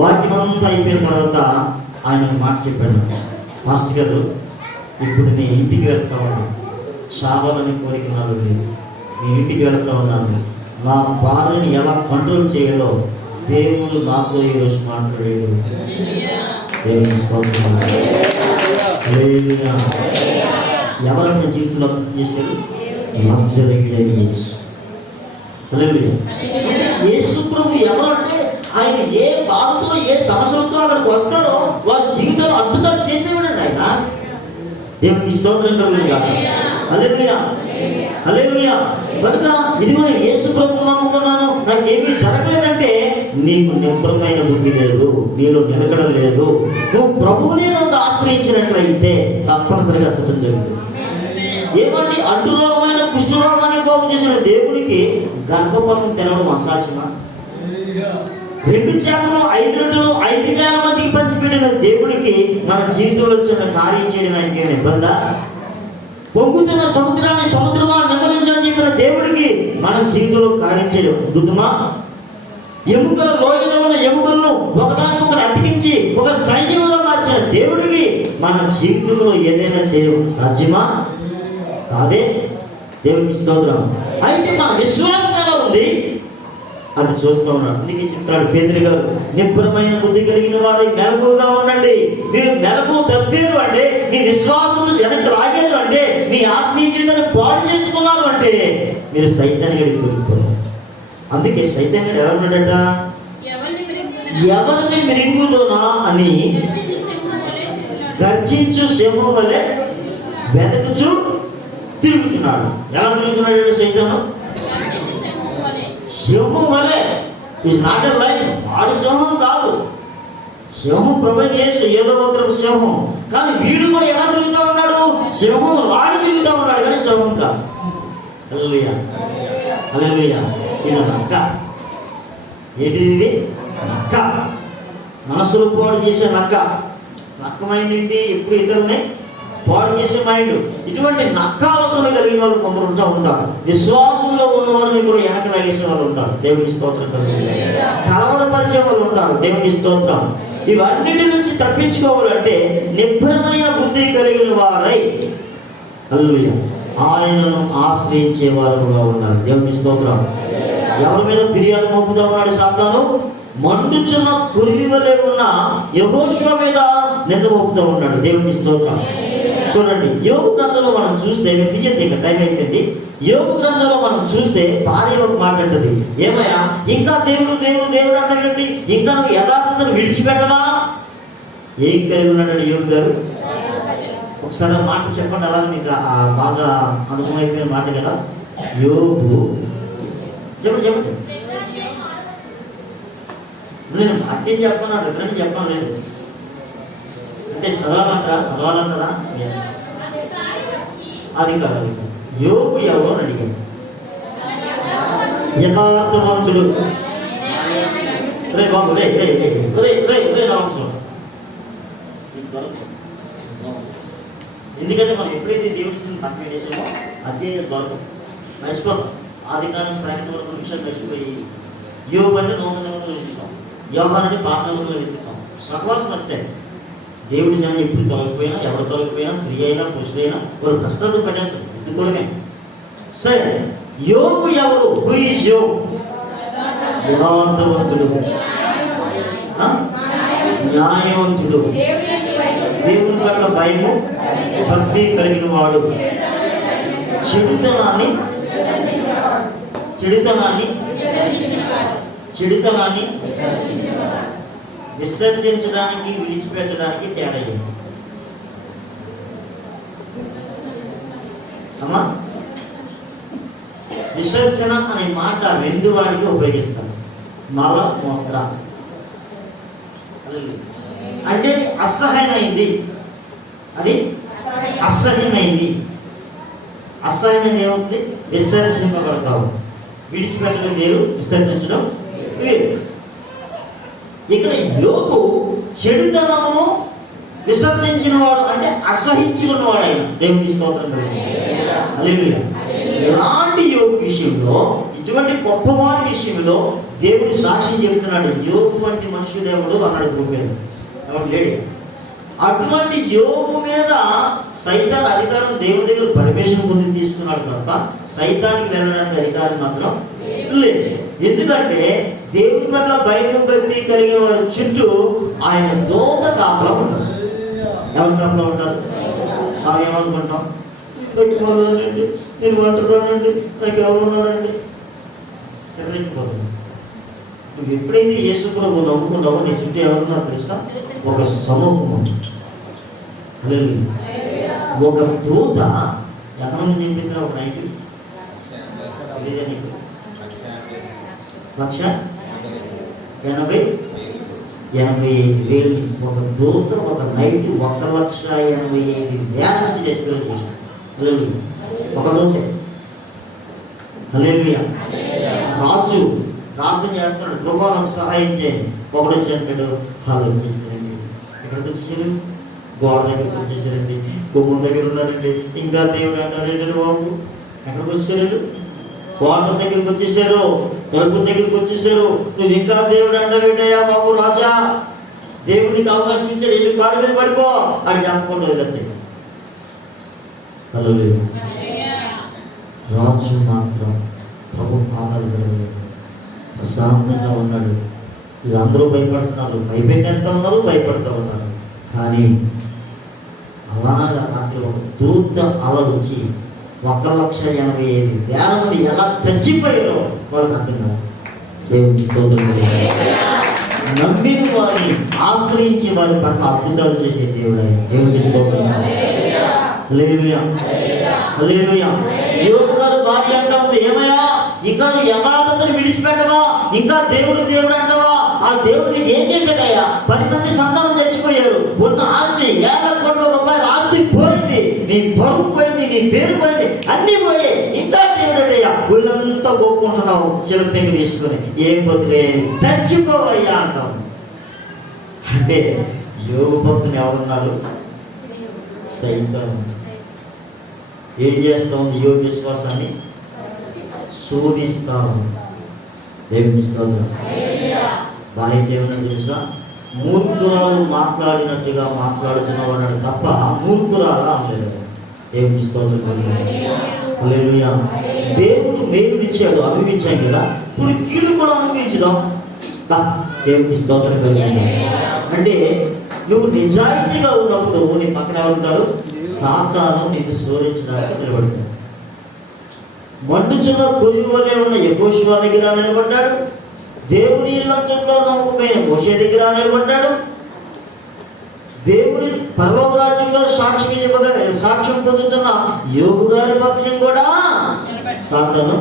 వాక్యం అంతా అయిపోయిన తర్వాత ఆయన మాట చెప్పాడు, మాస్టర్ గారు ఇప్పుడు నీ ఇంటికి వెళ్తా ఉన్నాను, చావాలని కోరిక నాలో లేదు, నీ ఇంటికి వెళ్తా ఉన్నాను, నా భార్యని ఎలా కంట్రోల్ చేయాలో దేవుడు నాతో ఈరోజు మాట్లాడాడు. ఎవరన్నా జీవితంలో చేశారు? యేసు ప్రభు ఎవరంటే ఆయన ఏ బాధతో ఏ సమస్యలతో అక్కడికి వస్తారో వారి జీవితంలో అద్భుతాలు చేసేవాడండి ఆయన. దేవునికి స్తోత్రం కలుగునుగా. హల్లెలూయా, హల్లెలూయా. కనుక ఇదిగో నేను యేసు ప్రభువును నమ్ముకున్నాను, నాకు ఏమీ జరగలేదంటే నీకు నిబ్బరమైన బుద్ధి లేదు, నీలో నిలకడ లేదు. నువ్వు ప్రభువునే నువ్వు ఆశ్రయించినట్లయితే తప్పనిసరిగా అద్భుతం జరుగుతుంది. ఏమండి, అంటురోగమైన కుష్ఠరోగాన్ని బాగు చేసిన దేవుడికి గర్భఫలం తెలవడం అసాధ్యమా? 2 చేపలు 5 రొట్టెలు 5,000 మందికి పంచిపెట్టిన దేవుడికి మన జీవితంలో చిన్న కార్యం చేయడం ఆయనకి ఇబ్బందా? పొంగుతున్న సముద్రాన్ని సముద్రమా నెమ్మదించని చెప్పిన దేవుడికి మన జీవితంలో కార్యం చేయడం అద్భుతమా? ఎముకల లోయలో ఉన్న ఎముకలను ఒకదానికొకటి అతికించి ఒక సైన్యంలో మార్చిన దేవుడికి మన జీవితంలో ఏదైనా చేయడం సాధ్యమా? కాదే. దేవునికి స్తోత్రం. అయితే మన విశ్వాసం ఎలా ఉంది అది చూస్తూ ఉన్నాడు. అందుకే చెప్తాడు పేతురు గారు, నిబ్బరమైన బుద్ధి కలిగిన వారు మెలకువగా ఉండండి. మీరు మెలకు తప్పారు అంటే, మీ విశ్వాసం వెనక్కి లాగారు అంటే, మీ ఆత్మీయ జీవితాన్ని పాడు చేసుకున్నారు అంటే మీరు సైతాన్ని గడికి దొరికిపోయారు. అందుకే సైతాన్ని ఎలా ఉన్నాడట, ఎవరిని మిరింగులోనా అని గర్జించు సింహం వలె వెతకుచు తిరుగుతున్నాడు. ఎలా తిరుగుతున్నాడు సైతాను? సింహం వలె. Is not a line. వాడు సింహం కాదు, సింహం ప్రభువు యేసు ఏదో ఒక సింహం. కానీ వీడు కూడా ఎలా తిరుగుతూ ఉన్నాడు? సింహం లాడి తిరుగుతూ ఉన్నాడు, కానీ సింహం కాదు. హల్లెలూయా, హల్లెలూయా. ఇది నక్క. ఏంటిది? ఇది నక్క. మనసులు పాడు చేసే నక్క. నక్క మైండ్ ఏంటి? ఎప్పుడు ఇతరులని పాడు చేసే మైండ్. ఇటువంటి నక్క ఆలోచన కలిగిన వాళ్ళు కొందరు ఉంటారు. విశ్వాసంలో ఉన్న వారిని కూడా వెనక లాగేసే వాళ్ళు ఉంటారు. దేవుని స్తోత్రం. కలవరపరిచే వాళ్ళు ఉంటారు. దేవుని స్తోత్రం. ఇవన్నిటి నుంచి తప్పించుకోవాలంటే నిబ్బరమైన బుద్ధి కలిగిన వారై హల్లెలూయా ఆయనను ఆశ్రయించే వారుగా ఉన్నారు. దేవుని స్తోత్రం. ఎవరి మీద ఫిర్యాదు మోపుతా ఉన్నాడు సాతాను? మండుచున్న కురివి వలె ఉన్న యెహోషువ మీద నింద మోపుతూ ఉన్నాడు. దేవుని స్తోత్రం. చూడండి, యోబు గ్రంథంలో మనం చూస్తే, తీయండి, ఇక టైం అయిపోయింది. యోబు గ్రంథంలో మనం చూస్తే భార్య ఒక మాట అంటది, ఏమయ్యా ఇంకా దేవుడు దేవుడు దేవుడు అంటే ఇంకా నువ్వు యథార్థతను విడిచిపెట్టవా? ఏం కలిగి ఉన్నాడండి యోబు గారు? ఒకసారి మాట చెప్పండి, అలా మీకు బాగా అనుభవమైపోయిన మాట కదా. యోబు చెప్పండి చెప్పండి. నేను అర్థం చెప్పన్నాను, రిఫరెన్స్ చెప్పడం లేదు అంటే చదవాలంటారా? అది కాదు. యోబు ఎవరు అని అడిగాడు. యథార్థవంతుడు. రే బాబు రే రే రే రే రే రే రావచ్చు. ఎందుకంటే మనం ఎప్పుడైతే దేవుడిని పక్కన చేసామో అదే దొరకదు, మర్చిపోతాం. ఆది కాలం ప్రకటన వరకు విషయాలు మర్చిపోయి యోబు అంటే నూతన వెతుకుతాం, యోహాన్ అంటే పాత వెతుకుతాం. సహవాసం అంతే. దేవుడి జనం ఎప్పుడు తొలగిపోయినా, ఎవరు తొలగిపోయినా, స్త్రీ అయినా పురుషుడైనా వారు కష్టాలు పెట్టేస్తారు. ఎందుకోవడమే. సరే, యోబు ఎవరు? హూ ఈజ్ యోబు? యథార్థవంతుడు, న్యాయవంతుడు, దేవుని పట్ల భయము భక్తి కలిగిన వాడు, చెడుతనాన్ని విసర్జించడానికి విడిచిపెట్టడానికి తేడా అమ్మా. విసర్జన అనే మాట 2 వాడికి ఉపయోగిస్తారు. మల మూత్ర అంటే అసహ్యమైంది, అది అసహ్యమైంది. అసహ్యమైంది ఏమవుతుంది? విసర్జింపబడతావు. విడిచిపెట్టడం వేరు, విసర్జించడం వేరు. ఇక్కడ యోబు చెడుతనమును విసర్జించిన వాడు, అంటే అసహించుకున్నవాడు ఆయన. దేవుని స్తోత్రం. హల్లెలూయా. ఇలాంటి యోబు విషయంలో, ఇటువంటి గొప్పవారి విషయంలో దేవుడు సాక్ష్యం చెబుతున్నాడు. యోబు వంటి మనుషుడు ఎవడు అన్నాడు భూమి ఎవడు లేడు. అటువంటి యోబు మీద సైతాన్ అధికారం దేవుడి దగ్గర పర్మిషన్ పొంది తీసుకున్నాడు తప్ప సైతానికి వెళ్ళడానికి అధికారం మాత్రం లేదు. ఎందుకంటే దేవుని పట్ల భయం భక్తి కలిగిన వారి చుట్టూ ఆయన దూత కాపలా ఉంటారు. ఎవరి కాపలా ఉంటారు? మనం ఏమనుకుంటాం? నేను వంటుతానండి, నాకు ఎవరు ఉన్నారండి, సెలెక్ట్ పోతుంది. నువ్వు ఎప్పుడైతే యేసు ప్రభువు నమ్ముకున్నావో నీ చుట్టూ ఎవరున్నారు తెలుసా? ఒక సమూహం. ఒక దూత ఎక్కడ నుంచి చెప్పింది? ఒక 1,80,000 ఒక దూత ఒక నైట్ 1,85,000 నుంచి తెచ్చుకోలేదు. ఒక దూతే. హల్లెలూయా. రాజు ప్రార్థన చేస్తున్నాడు, ప్రభువా నాకు సహాయం చేయండి. ఒకడు వచ్చేటాడు, వాళ్ళు వచ్చేసారండి. ఎక్కడికి వచ్చేసారు? గోడ దగ్గరికి వచ్చేసారండి, కుమ్మం దగ్గర ఉన్నారండి. ఇంకా దేవుడు అన్నారండి బాబు. ఎక్కడికి వచ్చేసారు? గోడ దగ్గరికి వచ్చేసారు, తలుపు దగ్గరికి వచ్చేసారు. నువ్వు ఇంకా దేవుడు అంటావేంటయ్యా బాబు? రాజా దేవుడికి అవకాశం ఇచ్చాడు, వెళ్ళి కాడు మీద పడిపో అని చెప్పకుండా వదిలేండి. రాజు మాత్రం ప్రభు పాదాలు కడగలేదు, ప్రశాంతంగా ఉన్నాడు. వీళ్ళందరూ భయపడుతున్నారు, భయపెట్టేస్తూ ఉన్నారు, భయపడుతూ ఉన్నారు. కానీ అలాగా రాత్రి ఒక దూత అల వచ్చి 1,85,000 మంది ఎలా చచ్చిపోయారో వాళ్ళకి అర్థం కాదు. దేవుని స్తోత్రం. నమ్మిన వారిని ఆశ్రయించి వారి పట్ల అద్భుతాలు చేసే దేవుడు ఆయన. దేవుని స్తోత్రం. హల్లెలూయా. హల్లెలూయా. యోబు గారు భార్య అంటా ఉంది, ఏమయ్యా ఇంకా నువ్వు యథార్థతను విడిచిపెట్టవా? ఇంకా దేవుడు దేవుడు అంటావా? ఆ దేవుడికి ఏం చేశాడయ్యా? 10 మంది సంతానం చచ్చిపోయారు, ఉన్న ఆస్తి 1,000 కోట్ల రూపాయల ఆస్తి పోయింది, నీ బరువు పోయింది, నీ పేరు పోయింది, అన్ని పోయి ఇంకా దేవుడయ్యా వీళ్ళంతా గోపుకుంటున్నావు శిల్పేకి తీసుకుని. ఏం బతులే, చచ్చిపోవయ్యా అంటావు. అంటే యోగు భక్తుని ఎవరున్నారు? సైతాను. ఏం చేస్తా ఉంది? యోగ విశ్వాసాన్ని శోధిస్తాం. దేవుని స్తోత్రం. భార్య ఏమన్నా తెలుసా? మూర్ఖురాలు మాట్లాడినట్టుగా మాట్లాడుతున్నావు అన్నాడు తప్ప మూర్ఖురాలా అనలేదు. దేవుని స్తోత్రం. హల్లెలూయా. దేవుడు మేలునిచ్చాడు, అనుభవించాం కదా, ఇప్పుడు కీడు కూడా అనుభవించుదాం. దేవుని స్తోత్రం. అంటే నువ్వు నిజాయితీగా ఉన్నప్పుడు నీ పక్కన ఎవరుంటారు? సాతాను నిన్ను శోధించడానికి నిలబడతాడు. మండుచున్న కొయ్య వలె ఉన్న యెహోషువ దగ్గర నిలబడ్డాడు. దేవుని ఇల్లంతట్లో నమ్మకమైన మోషే దగ్గర నిలబడ్డాడు. దేవుని పరలోక రాజ్యంలో సాక్ష్యం పొందుతున్న యోగు గారి పక్షం కూడా సాతాను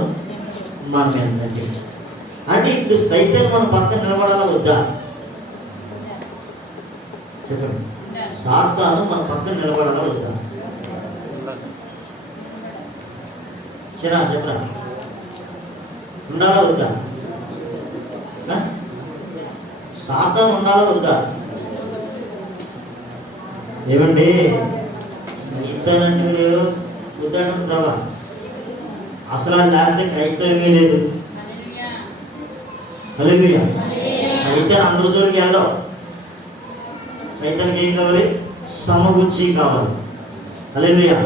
మన మీద. అంటే ఇప్పుడు సైతం మన పక్కన నిలబడాలా వద్దా? చెప్పండి. సాతాను మన పక్కన నిలబడాలా వద్దా? చెప్పరా, ఉండాలా వద్దా? సాతాను ఉండాలా వద్దా? ఏమండి సైతాన్ అంటే మీరు వద్దంటున్నావా? అసలు లేకపోతే క్రైస్తవమే లేదు. హల్లెలూయా. సైతాన్ అందరి జోలికి వెళ్ళవు. సైతానికి ఏం కావాలి? సమబుద్ధి కావాలి. హల్లెలూయా.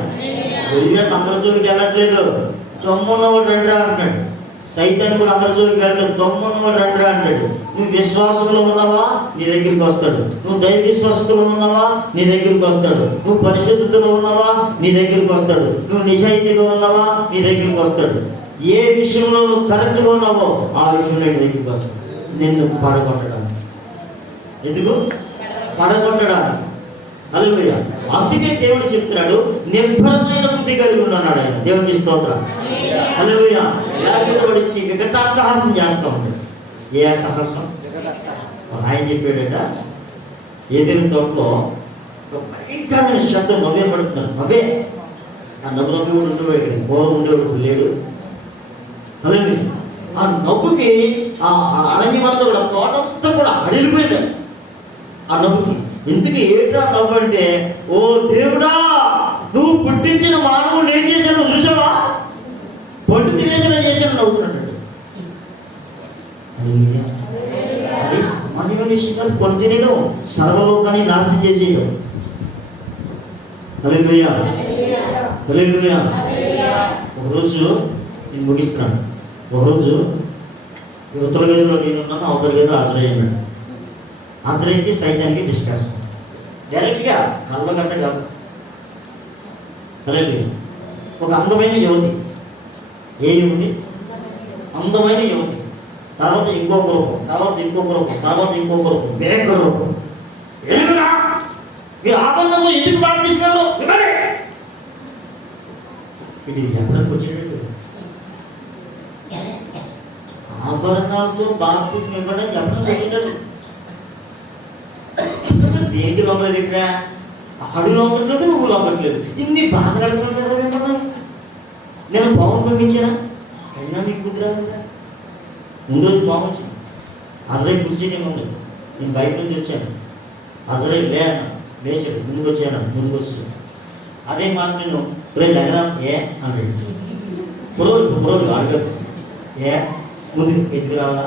అందరి జోలికి వెళ్ళట్లేదు. దొమ్మున్నవాడు రండిరా అంటాడు. సైతాన్ కూడా అందరి జోలికి వెళ్ళలేదు. దొమ్మున్నవాడు రండిరా అంటాడు. నువ్వు విశ్వాసంలో ఉన్నావా? నీ దగ్గరికి వస్తాడు. నువ్వు దైవ విశ్వాసంలో ఉన్నావా? నీ దగ్గరికి వస్తాడు. నువ్వు పరిశుద్ధతలో ఉన్నావా? నీ దగ్గరికి వస్తాడు. నువ్వు నిజాయితీలో ఉన్నావా? నీ దగ్గరికి వస్తాడు. ఏ విషయంలో నువ్వు కరెక్ట్గా ఉన్నావో ఆ విషయంలో నీ దగ్గరికి వస్తాడు. నిన్ను పడగొట్టడానికి. ఎందుకు పడగొట్టడానికి? హల్లెలూయా. అందుకే దేవుడు చెప్తున్నాడు, నిర్భరమైన బుద్ధి కలిగి ఉన్నాడు ఆయన. దేవునికి స్తోత్రం. హల్లెలూయా. లేకపోతే వికటాట్టహాసం చేస్తూ ఉంటాడు. ఏ అట్టహాసం? ఆయన చెప్పాడట, ఏదైనా తోటలో భయంకరమైన శబ్దం నవ్వే పడుతున్నారు. నవ్వే ఆ నవ్వు కూడా ఉండేవాడు, పూర్వం ఉండేవాడు లేడు. హల్లెలూయా. ఆ నవ్వుకి ఆ అరణ్యమంతా కూడా తోటంతా కూడా అడిగిపోయింది ఆ నవ్వుకి. ఇంతకీ ఏంటా నవ్వు అంటే, ఓ దేవుడా, నువ్వు పుట్టించిన మానవుడు ఏం చేశానో చూసావా? పండు తినేసిన చేశాను నవ్వుతున్నాడు. అది సామాన్యమైన విషయం కాదు. పండు తినడం సర్వలోకాన్ని నాశనం చేసేయడం. హల్లెలూయా. హల్లెలూయా. ఒకరోజు నేను ముగిస్తున్నాను. ఒకరోజు ఉత్తర గదిలో నేనున్నాను, అవతల గదిలో ఆశ్రయించాడు. ఆశ్రయించి సైతానికి డిస్కషన్ డైరెక్ట్గా కళ్ళగట్ట కాదు. హల్లెలూయా. ఒక అందమైన యువతి. ఏ యువతి? అందమైన యువతి. తర్వాత ఇంకొక రూపం, తర్వాత ఇంకొక రూపం, తర్వాత ఇంకొక రూపం, వేరొక రూపం. ఏమిరా మీరు ఆపన్నతో ఎందుకు బాప్తిస్తున్నారు? ఇది ఎక్కడికి వచ్చేటట్టు ఆభరణాలతో బాప్తిస్మం ఇవ్వడం చెప్పడం వచ్చేటట్టు. అసలు దేనికి లోపలేదు ఇక్కడ? ఆడు లోపట్లేదు, నువ్వు లోపట్లేదు. ఇన్ని బాధలు అడుగుతున్నావు. నేను పావును పంపించానా? అయినా మీకు కుదిరా కదా. ముందు రోజు పాము వచ్చింది. అసలే కూర్చొని ముందు నేను బయట నుంచి వచ్చాను. అసలే లేచాడు, ముందుకు వచ్చాను, ముందుకు వచ్చాను. అదే మాట నేను లేదరా ఏ అన్నాడు. పురోలు అడగ ఏ ముందు ఎత్తుకు రావాలా?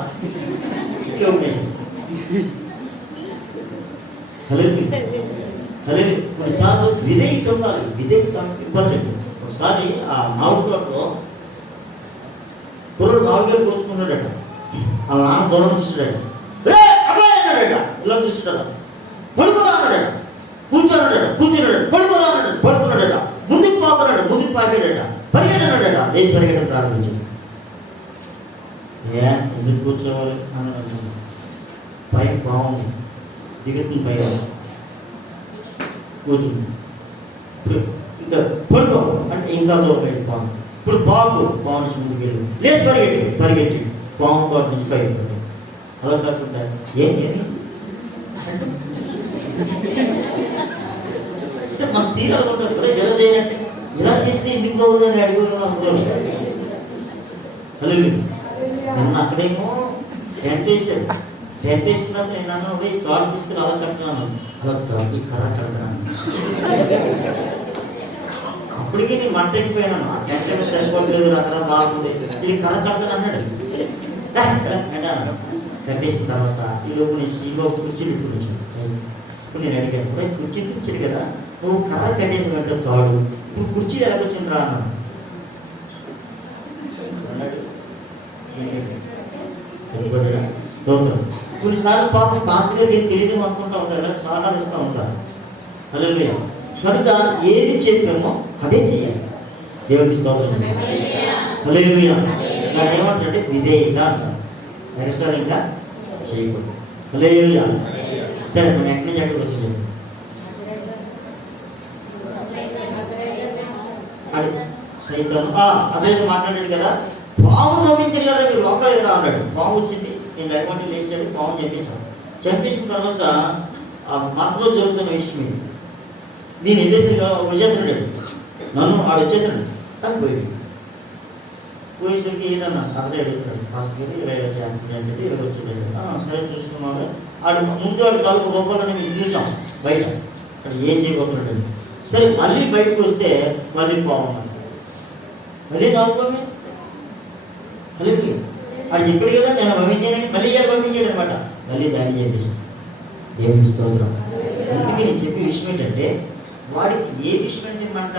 అలాగే కొన్నిసార్లు విధేయత ఉండాలి. విధేయత ఇంపార్టెంట్. ఒకసారి ఆ మామిడి తోటలో కుర్రోడు మామిడికాయలు కోసుకున్నాడట. ఆ నాన్న దూరం చూసాడట. అబ్బాయి అన్నాడట. ఇలా చూసాడట. పడుకోరా అన్నాడట. కూర్చోన్నాడట. కూర్చున్నాడట. పడుకోరా అన్నాడు. పడుకున్నాడట. ముందుకు పాకున్నాడు. ముందుకు పాకాడట. పరిగెట్టన్నాడట. లేచి పరిగెట్టడం ప్రారంభించాడు. ఎందుకు కూర్చోవాలి అన్నాడు. పై బాగుంది, దిగుతుంది పై కూర్చుంది. ఇంకా పడుకో అంటే ఇంకా దూరం పాము. ఇప్పుడు పాము నుంచి ముందుకు వెళ్ళి లేచి పరిగెట్టి పాము పాటు నుంచి పైకి పడి అలా కాకుండా ఏమి అంటే మనం తీరాలనుకుంటారు కూడా ఇలా చేయాలంటే ఇలా చేస్తే ఎందుకు పోవద్దని అడిగి నన్ను అక్కడేమో టెంట్ వేసాడు. టెంట్ వేసిన నేను అన్న పోయి తాడు తీసుకుని అలా కట్టున్నాను. అలా తాడు కర్ర కడతాను. అప్పటికీ నేను మంట ఎక్కిపోయాను. ఆ టెంట్ ఏమో సరిపోలేదు, రకరకాల బాగుంది, ఇది కర్ర కడతాను అన్నాడు. కట్టేసిన తర్వాత ఈ లోపు నేను సీలో కుర్చీలు ఇప్పుడు వచ్చాను. ఇప్పుడు నేను అడిగాను, కుర్చీలు కదా, నువ్వు కర్ర కట్టేసిన వెంట తాడు, ఇప్పుడు కుర్చీలు ఎలా వచ్చింది రా అన్నాడు. కొన్నిసార్లు పాపం పాస్గా తెలియదు అనుకుంటా ఉంటారు, సలహాలు ఇస్తూ ఉంటారు. హల్లెలూయా. కనుక ఏది చెప్పామో అదే చేయాలి. దేవుడికి స్తోత్రం. హల్లెలూయా. దాన్ని ఏమంటారంటే విధేయత అంటారు. ఎక్స్ట్రా ఇంకా చేయకూడదు. హల్లెలూయా. సరే మనం ఎక్కడి నుంచి ఎక్కడికి వచ్చింది? సైతం అదైతే మాట్లాడాడు కదా. పాము నమ్మించారు కదా, మీరు లోకాలు ఎదురా అన్నాడు. పాము వచ్చింది, నేను లేకుండా లేచాడు, పాము చంపేశాను. చంపేసిన తర్వాత ఆ మాటలో జరుగుతున్న విషయం ఇది. నేను వెళ్ళేసరిగా విజేతనుడు నన్ను ఆడు వచ్చేతనుడు అని పోయాడు. పోయేసరికి ఏంటన్నా అసలే అడుగుతాడు, ఫాస్ట్కి ఏంటంటే ఇలా వచ్చేది. సరే చూసుకున్నాను. ఆడు ముందు ఆడు 4 రూపాయలని మేము చూసాం బయట, అక్కడ ఏం చేయబోతున్నాడు. సరే మళ్ళీ బయటకు వస్తే మళ్ళీ పాము, మళ్ళీ 4 రూపాయలు. అది చెప్పాడు కదా నేను పంపించానని, మళ్ళీ పంపించాడు అనమాట. మళ్ళీ దాన్ని చెప్పేసి దేవుని స్తోత్రం. అందుకే నేను చెప్పే విషయం ఏంటంటే, వాడికి ఏ విషయం అంటే మంట?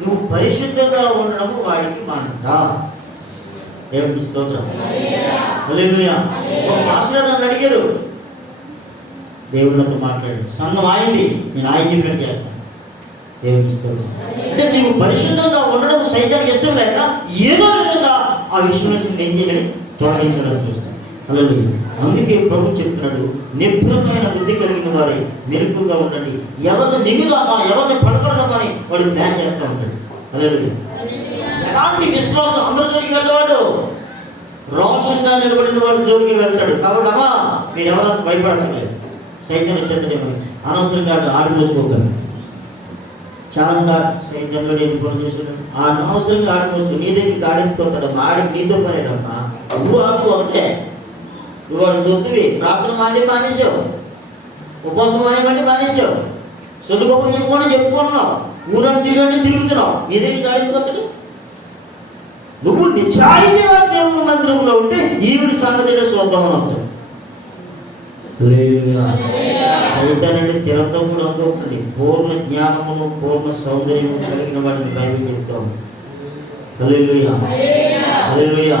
నువ్వు పరిశుద్ధంగా ఉండడము వాడికి మంట. దేవుని స్తోత్రం. హల్లెలూయా. ఒక పాస్టర్ నన్ను అడిగారు, దేవుళ్ళతో మాట్లాడాడు, సంఘం ఆయింది, నేను ఆయన చెప్పినట్టు చేస్తాను. దేవుని స్తోత్రం. అంటే నువ్వు పరిశుద్ధంగా ఉండడం సైతానికి ఇష్టం లేక ఏదో విధంగా ఆ విషయం నుంచి ఏం చేయాలని తొలగించాలని చూస్తాను. హల్లెలూయా. అందుకే ప్రభు చెప్తున్నాడు, నిపుణమైన బుద్ధి కలిగిన వారి మెరుపుగా ఉండండి. ఎవరిని నిమిదామా, ఎవరిని పడకూడదామని వాడు ప్లాన్ చేస్తూ ఉంటాడు. హల్లెలూయా. ఎలాంటి విశ్వాసం అందరి జోలికి వెళ్ళేవాడు, రోషంగా నిలబడిన వారి జోలికి వెళ్తాడు. కాబట్టి అమ్మా మీరు ఎవరైనా భయపడలేదు, సైతం వచ్చేద్దనేమో అనవసరంగా ఆడిపోసుకోగలరు. చాలా సైతంలో నేను పని చేస్తున్నాను, ఆ అనవసరంగా ఆడిపోసు నీ దగ్గరికి ఆడించుకుంటాడు. ఆడికి నీతో పనేటమ్మా, నువ్వు ఆడు ఒకటే. నువ్వు వాడు దొత్తువి, ప్రార్థన మానేసావు, ఉపవాసం మానేసావు, సొంతగొప్ప మేము కూడా చెప్పుకున్నావు, ఊరంతా తిరుగుతున్నావు, నీ దగ్గరికి ఆడించుకుంటాడు. నువ్వు నిజాయితీగా దేవుని మందిరంలో ఉంటే ఈవిడి సంగతి చూద్దామని అవుతాడు. సైతాన్ని స్థిరత్వం కూడా ఉంటుంది. పూర్ణ జ్ఞానమును పూర్ణ సౌందర్యము కలిగిన వాడిని బైబిల్ చెప్తాం. హల్లెలూయా. హల్లెలూయా.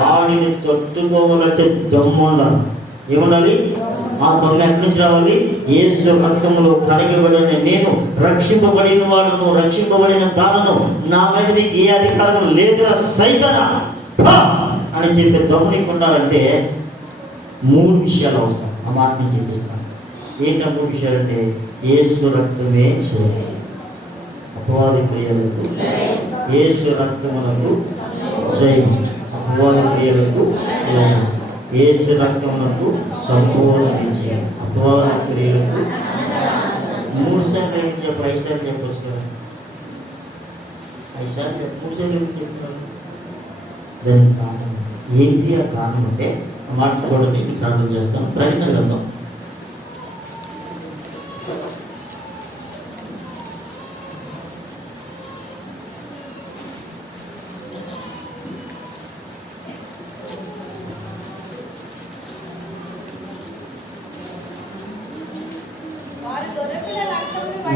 వాడిని తట్టుకోవాలంటే దమ్ము ఉండాలి. ఏముండాలి? ఆ దమ్ము ఎక్కడి నుంచి రావాలి? యేసు రక్తములో కడగబడిన నేను రక్షింపబడిన వాడును, రక్షింపబడిన దానను, నా మీద నీకు ఏ అధికారం లేదురా సైతానా అని చెప్పి దొంగనికుండాలంటే 3 విషయాలు అవసరం. ఆ మాట నేను చెప్పిస్తాను. ఏంటా 3 విషయాలంటే యేసు రక్తమే చేయాలి, అపవాది క్రియలకు యేసు రక్తమునకు జయం, అపవాది క్రియలకు జయం, యేసు రక్తమునకు సంపూర్ణ విజయం, అపవాది క్రియలకు 3 సార్లు ఏం చెప్పు, 5 సార్లు చెప్పవచ్చు కదా, 5 సార్లు చెప్పు, 3 సార్లు ఎందుకు చెప్తాను? దానికి కారణం ఏంటి? ఆ కారణం అంటే ఆ మాట చూడండి, ప్రార్థన చేస్తాం. ప్రకటన గ్రంథం 5.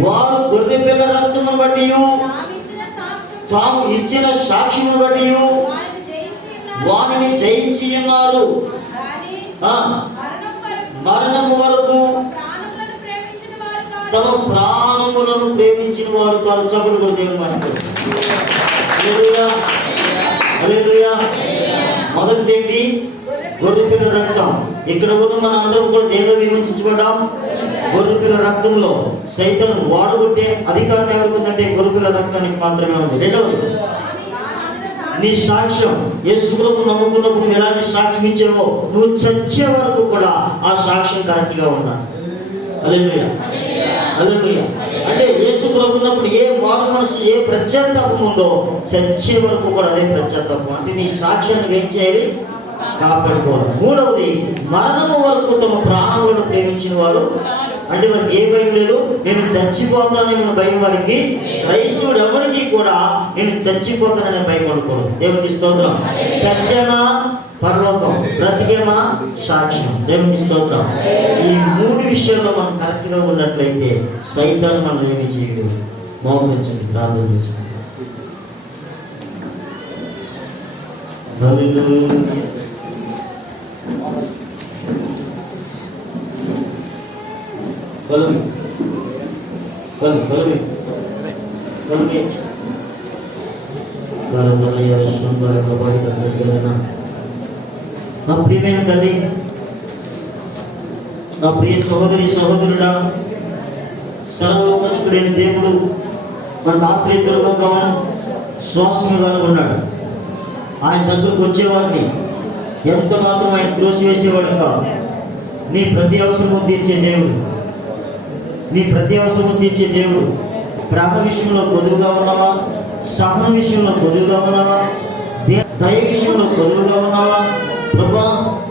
వారు గొర్రెపిల్ల రక్తమును బట్టి తాము ఇచ్చిన సాక్ష్యమును బట్టి వారిని జయించి ఉన్నారు. మరణము వరకు తమ ప్రాణములను ప్రేమించిన వారు కాదు. చప్పుడు కూడా దేవుని మాట్లాడు. మొదటిది ఏంటి? గొర్రెపిల్ల రక్తం. ఇక్కడ ఉన్న మన అందరం కూడా దేనిలో విమర్శించబడ్డాం? గొర్రెపిల్ల రక్తంలో. సైతాను వాడగొట్టే అధికారం ఎవరికి ఉందంటే గొర్రెపిల్ల రక్తానికి మాత్రమే ఉంది. రెండవది నీ సాక్ష్యం. యేసు ప్రభువును నమ్ముకున్నప్పుడు ఎలాంటి సాక్ష్యం ఇచ్చావో నువ్వు చచ్చే వరకు కూడా ఆ సాక్ష్యం కరెక్ట్గా ఉండాలి. హల్లెలూయా, హల్లెలూయా. అంటే యేసు ప్రభు ఉన్నప్పుడు ఏ మారు మనసు, ఏ ప్రత్యేకత్వం ఉందో చచ్చే వరకు కూడా అదే ప్రత్యేకత్వం. అంటే నీ సాక్ష్యాన్ని ఏం చేయాలి? కాపాడుకోవాలి. మూడవది మరణము వరకు తమ ప్రాణములను ప్రేమించిన వారు. అంటే వారికి ఏ భయం లేదు, నేను చచ్చిపోతానన్న భయం వారికి. క్రైస్తవుడు ఎవరికి కూడా నేను చచ్చిపోతాననే భయం అనుకోడు. దేవునికి స్తోత్రం. చచ్చేనా పరలోకం, బ్రతికేమా సాక్ష్యం. దేవునికి స్తోత్రం. ఈ 3 విషయాల్లో మనం కరెక్ట్గా ఉన్నట్లయితే సైతాను మనం ఏమి చేయడు. మోకరించండి, ప్రార్థన చేస్తాం. నా ప్రియమైన తల్లి, నా ప్రియ సహోదరి సహోదరుడా, సర్వలోకస్తుడైన దేవుడు మనకు ఆశ్రయదుర్గంగా శ్వాసముగా ఉన్నాడు. ఆయన దగ్గరకు వచ్చేవాడిని ఎంత మాత్రం ఆయన త్రోసివేసేవాడు కాదు. నీ ప్రతి అవసరము తీర్చే దేవుడు, నీ ప్రతి అవసరము తీర్చే దేవుడు. ప్రేమ విషయంలో కొదువుగా ఉన్నావా? సహన విషయంలో కొదువుగా ఉన్నావా? దయ విషయంలో కొదువుగా ఉన్నావా? ప్రభా,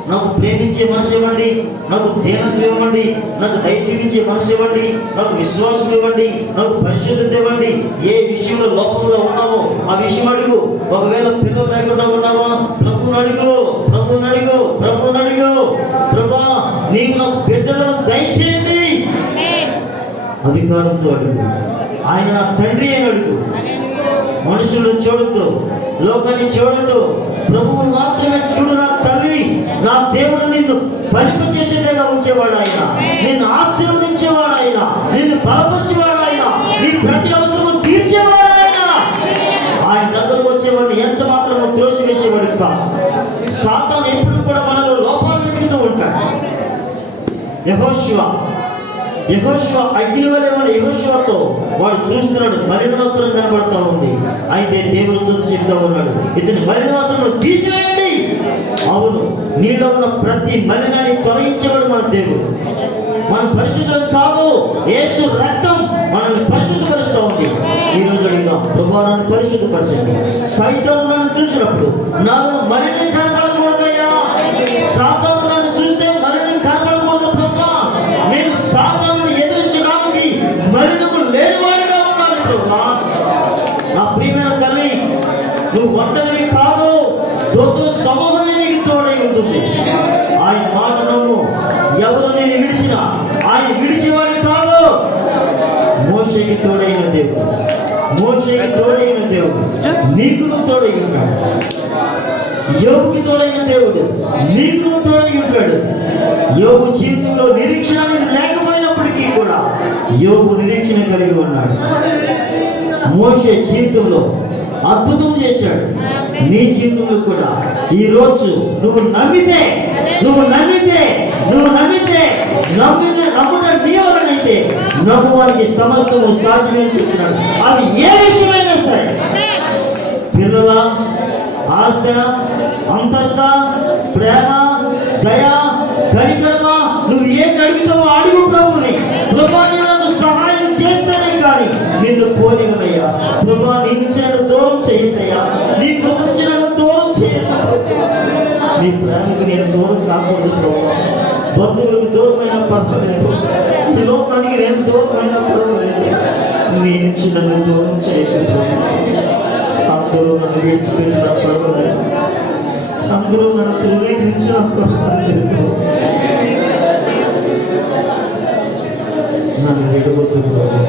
నాకు ప్రేమించే మనసు ఇవ్వండి, నాకు ధ్యానం ఇవ్వండి, నాకు దయ చూపించే మనసు ఇవ్వండి, నాకు విశ్వాసం ఇవ్వండి, నాకు పరిశుద్ధత ఇవ్వండి. ఏ విషయంలో లోపంగా ఉన్నావో ఆ విషయం అడుగు. ఒకవేళ పిల్లలు లేకుండా ఉన్నావా? ప్రభువుని అడుగు, ప్రభువుని అడుగు, ప్రభువుని అడుగు. ప్రభా, నీవు నా బిడ్డలను దయచేయండి. అధికారంతో అడుగు. ఆయన నా తండ్రి అని అడుగు. మనుషులను చూడద్దు, లోకాన్ని చూడద్దు, ప్రభువుని మాత్రమే చూడు. నా తల్లి, నా దేవుడు నిన్ను ఫలింప చేసేదేగా ఉంచేవాడు ఆయన, నిన్ను ఆశీర్వదించేవాడు ఆయన, నిన్ను బలపరిచేవాడు ఆయన, నీ ప్రతి అవసరము తీర్చేవాడు ఆయన. ఆయన దగ్గరకు వచ్చేవాడిని ఎంత మాత్రమో త్రోసివేసేవాడు కాదు. సాతాను ఎప్పుడు కూడా మనలో లోపాలు వెతుకుతూ ఉంటాడు. యెహోషువ అగ్ని వలె ఉన్న యెహోషువతో వాడు చూస్తున్నాడు. మలిన వస్త్రం కనబడతా ఉంది. అయితే దేవుడితో చెప్తా ఉన్నాడు, ఇతని మలిన వస్త్రం తీసివేయండి. అవును, నీలో ఉన్న ప్రతి మలినాన్ని తొలగించేవాడు మన దేవుడు. మనం పరిశుద్ధులు కాదు, యేసు రక్తం మనల్ని పరిశుద్ధపరుస్తూ ఉంది. ఈ రోజు అడిగాం, ప్రభువా నన్ను పరిశుద్ధపరచండి. సైతాను నన్ను చూసినప్పుడు నాలో మలినం కనబడకూడదయ్యా. సాతాను నన్ను చూస్తే మలినం కనబడకూడదు ప్రభువా. నేను సాతాను ఎదురించడానికి మలినము లేనివాడిగా ఉన్నాను ప్రభువా. నా ప్రియమైన తల్లి, నువ్వు ఒంటరివి కాదు, దూతల సమూహమే నీకు తోడై ఉంటుంది. ఆయన మాట నమ్ము. ఎవరు నేను విడిచినా ఆయన విడిచేవాడు కాదు. మోషేకి తోడైన దేవుడు, మోషేకి తోడైన దేవుడు నీకు తోడై ఉంటాడు. యోబుకి తోడైన దేవుడు నీకు తోడై ఉంటాడు. యోబు జీవితంలో నిరీక్షణ అనేది లేకపోయినప్పటికీ కూడా యోబు నిరీక్షణ కలిగి ఉన్నాడు. మోషే జీవితంలో అద్భుతం చేశాడు. నీ జీవితంలో కూడా ఈ రోజు నువ్వు నమ్మితే నమ్ముట నీ వలనైతే నమ్మువానికి సమస్తము సాధ్యమని చెప్తున్నాడు. అది ఏ విషయమైనా సరే, పిల్లల ఆశ, అంతస్త, ప్రేమ, దయ, కనికరమ, నువ్వు ఏం అడుగుతావో అడుగు ప్రభుని. ప్రభా నాకు సహాయం చేస్తానే కానీ నిన్ను పోలేవనయ్యా. ప్రభా నీ నుంచి నన్ను దూరం చేయద్దయ్యా, నీ కృప నుంచి నన్ను దూరం చేయను. నీ ప్రేమకు నేను దూరం కాకూడదు ప్రభా. బంధువులకు దూరమైన పర్వాలేదు, ఈ లోకానికి నేను దూరమైన పర్వాలేదు. నీ నుంచి నన్ను దూరం చేయదు ప్రభా. అందరూ నన్ను విడిచిపెట్టిన పర్వాలేదు, అందరూ నన్ను ధృవీకరించిన పర్వాలేదు. నన్ను విడవద్దు ప్రభా,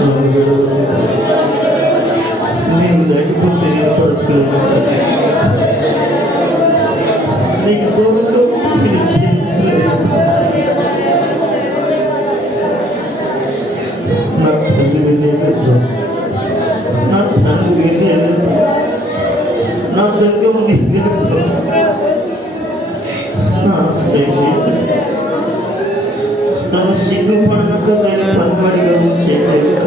నన్ను విడవద్దు. నేను లేకపోతే నేను బ్రతకలేను. నీకు దూరంలో నా తండ్రి వెళ్ళేది, నా తండ్రి వెళ్ళేది, నా సంఘం వెళ్ళేది, నా ఆశ్రయం నన్ను సిగ్గుపడక నేను పనివాడిగా చేయలేదు.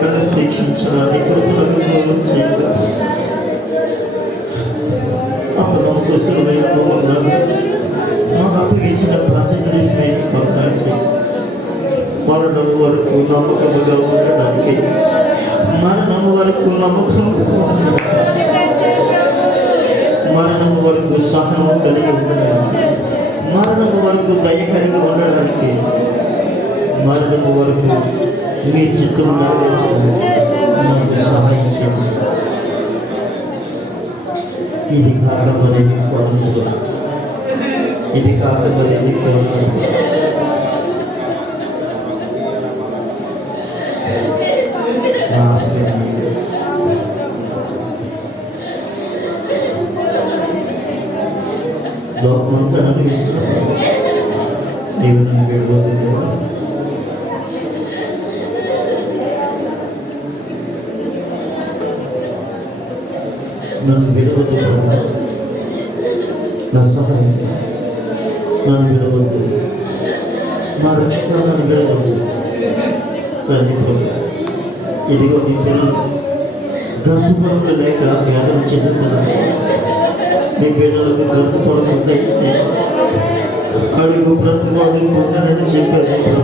నన్ను శిక్షించడానికి కృపను చేయలేదు. అప్పుడు నా కుశలమైన నాకు అప్పగించిన బాధ్యతని కొనసాగి మరణం వరకు నమ్మకముగా ఉండడానికి, మరణం వరకు మరణం వరకు సహనం కలిగి ఉండడానికి, మరణం వరకు దయ కలిగి ఉండడానికి, మరణం వరకు మీ చిత్తం నెరవేర్చడానికి సహాయం చేయండి. ఇది కాకమనేది కోరుకుంటున్నా, ఇది కాకమనేది కోరుకుంటున్నా. లోకమంతా అనుభవిస్తున్నాను, నీవు నన్ను విడవద్దు. నన్ను విడవద్దు, నా సహాయం నన్ను విడవద్దు, మా రక్షణ నన్ను విడవద్దు. ఇదిగో నీ పిల్లలు గర్భపడలు లేక వేదన చెందుతున్నాను. నీ బిడ్డలకు గర్భపడలు అడుగు ప్రతివాడు పొందనని చెప్పారు.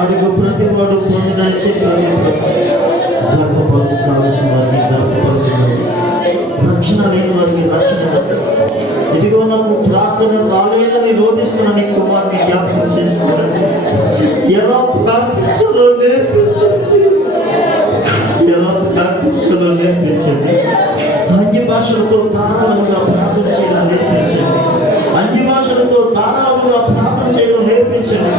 అడుగు ప్రతివాడు పొందనని చెప్పారు. గర్భపడలు కావలసిన వారికి గర్భపడుతున్నారు, రక్షణ లేని వారికి రక్షణ. ఇదిగో నాకు ప్రార్థన రాలేదని రోధిస్తున్న నీ కుమార్ని జ్ఞాపకం చేసుకోండి. ఎలా ప్రార్థించాలో నేర్పించండి, ఎలా ప్రార్థించాలో నేర్పించండి. అన్య భాషలతో ధారాళముగా ప్రార్థన చేయడం నేర్పించండి. అన్య భాషలతో ధారాళముగా ప్రార్థన చేయడం నేర్పించండి.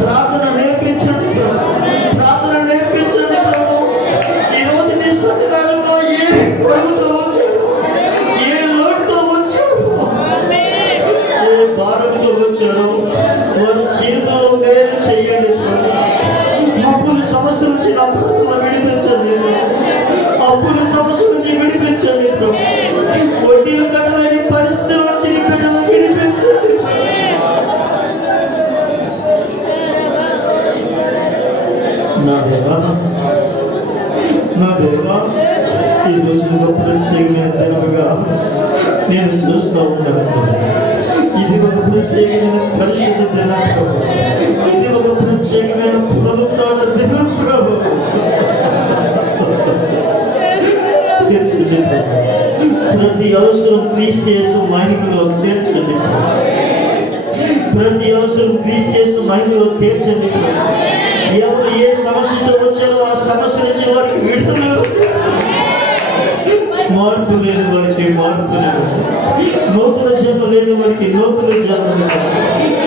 ప్రార్థన నేర్పించండి, ప్రార్థన నేర్పించండి. ఈరోజు నీ సన్నిధానంలో ఏ కొరతో వచ్చారు, ఏ లోటుతో వచ్చారు, ఏ భారంతో వచ్చారు, వారి జీవితంలో మేలు చేయండి. అప్పుల సమస్య నుంచి నా ప్రభుత్వం విడిపించండి, అప్పుల సమస్య నుంచి విడిపించండి. వడ్డీలు కట్టలేని పరిస్థితుల నుంచి బిడ్డలు విడిపించండి. నా దేవా, నా దేవా, ఈ రోజు గొప్ప ప్రత్యేకమైన దేవగా నేను చూస్తూ ఉంటాను. ఇది ఒక ప్రత్యేకమైన పరిశుద్ధ దినం, ఇది ఒక ప్రత్యేకమైన పునరుత్థాన దినం ప్రభు. ప్రతి అవసరం క్రీస్తు యేసు మహిమలో తీర్చండి, ప్రతి అవసరం క్రీస్తు యేసు మహిమలో తీర్చండి. ఎవరు ఏ సమస్యతో వచ్చారో ఆ సమస్య నుంచి వారికి విడుదల, మార్పు లేని వారికి మార్పు లేదు, నూతన జన్మ లేని వారికి నూతన జన్మ,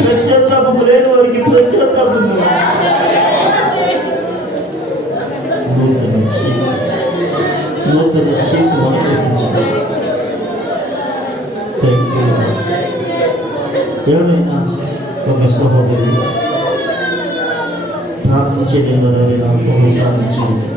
ప్రత్యేకము లేని వారికి ప్రత్యేకము, నూతన జీవితం అనుభవించండి. ఎవరైనా ఒక సహోదరుడు ప్రార్థించలేమని ప్రార్థించండి.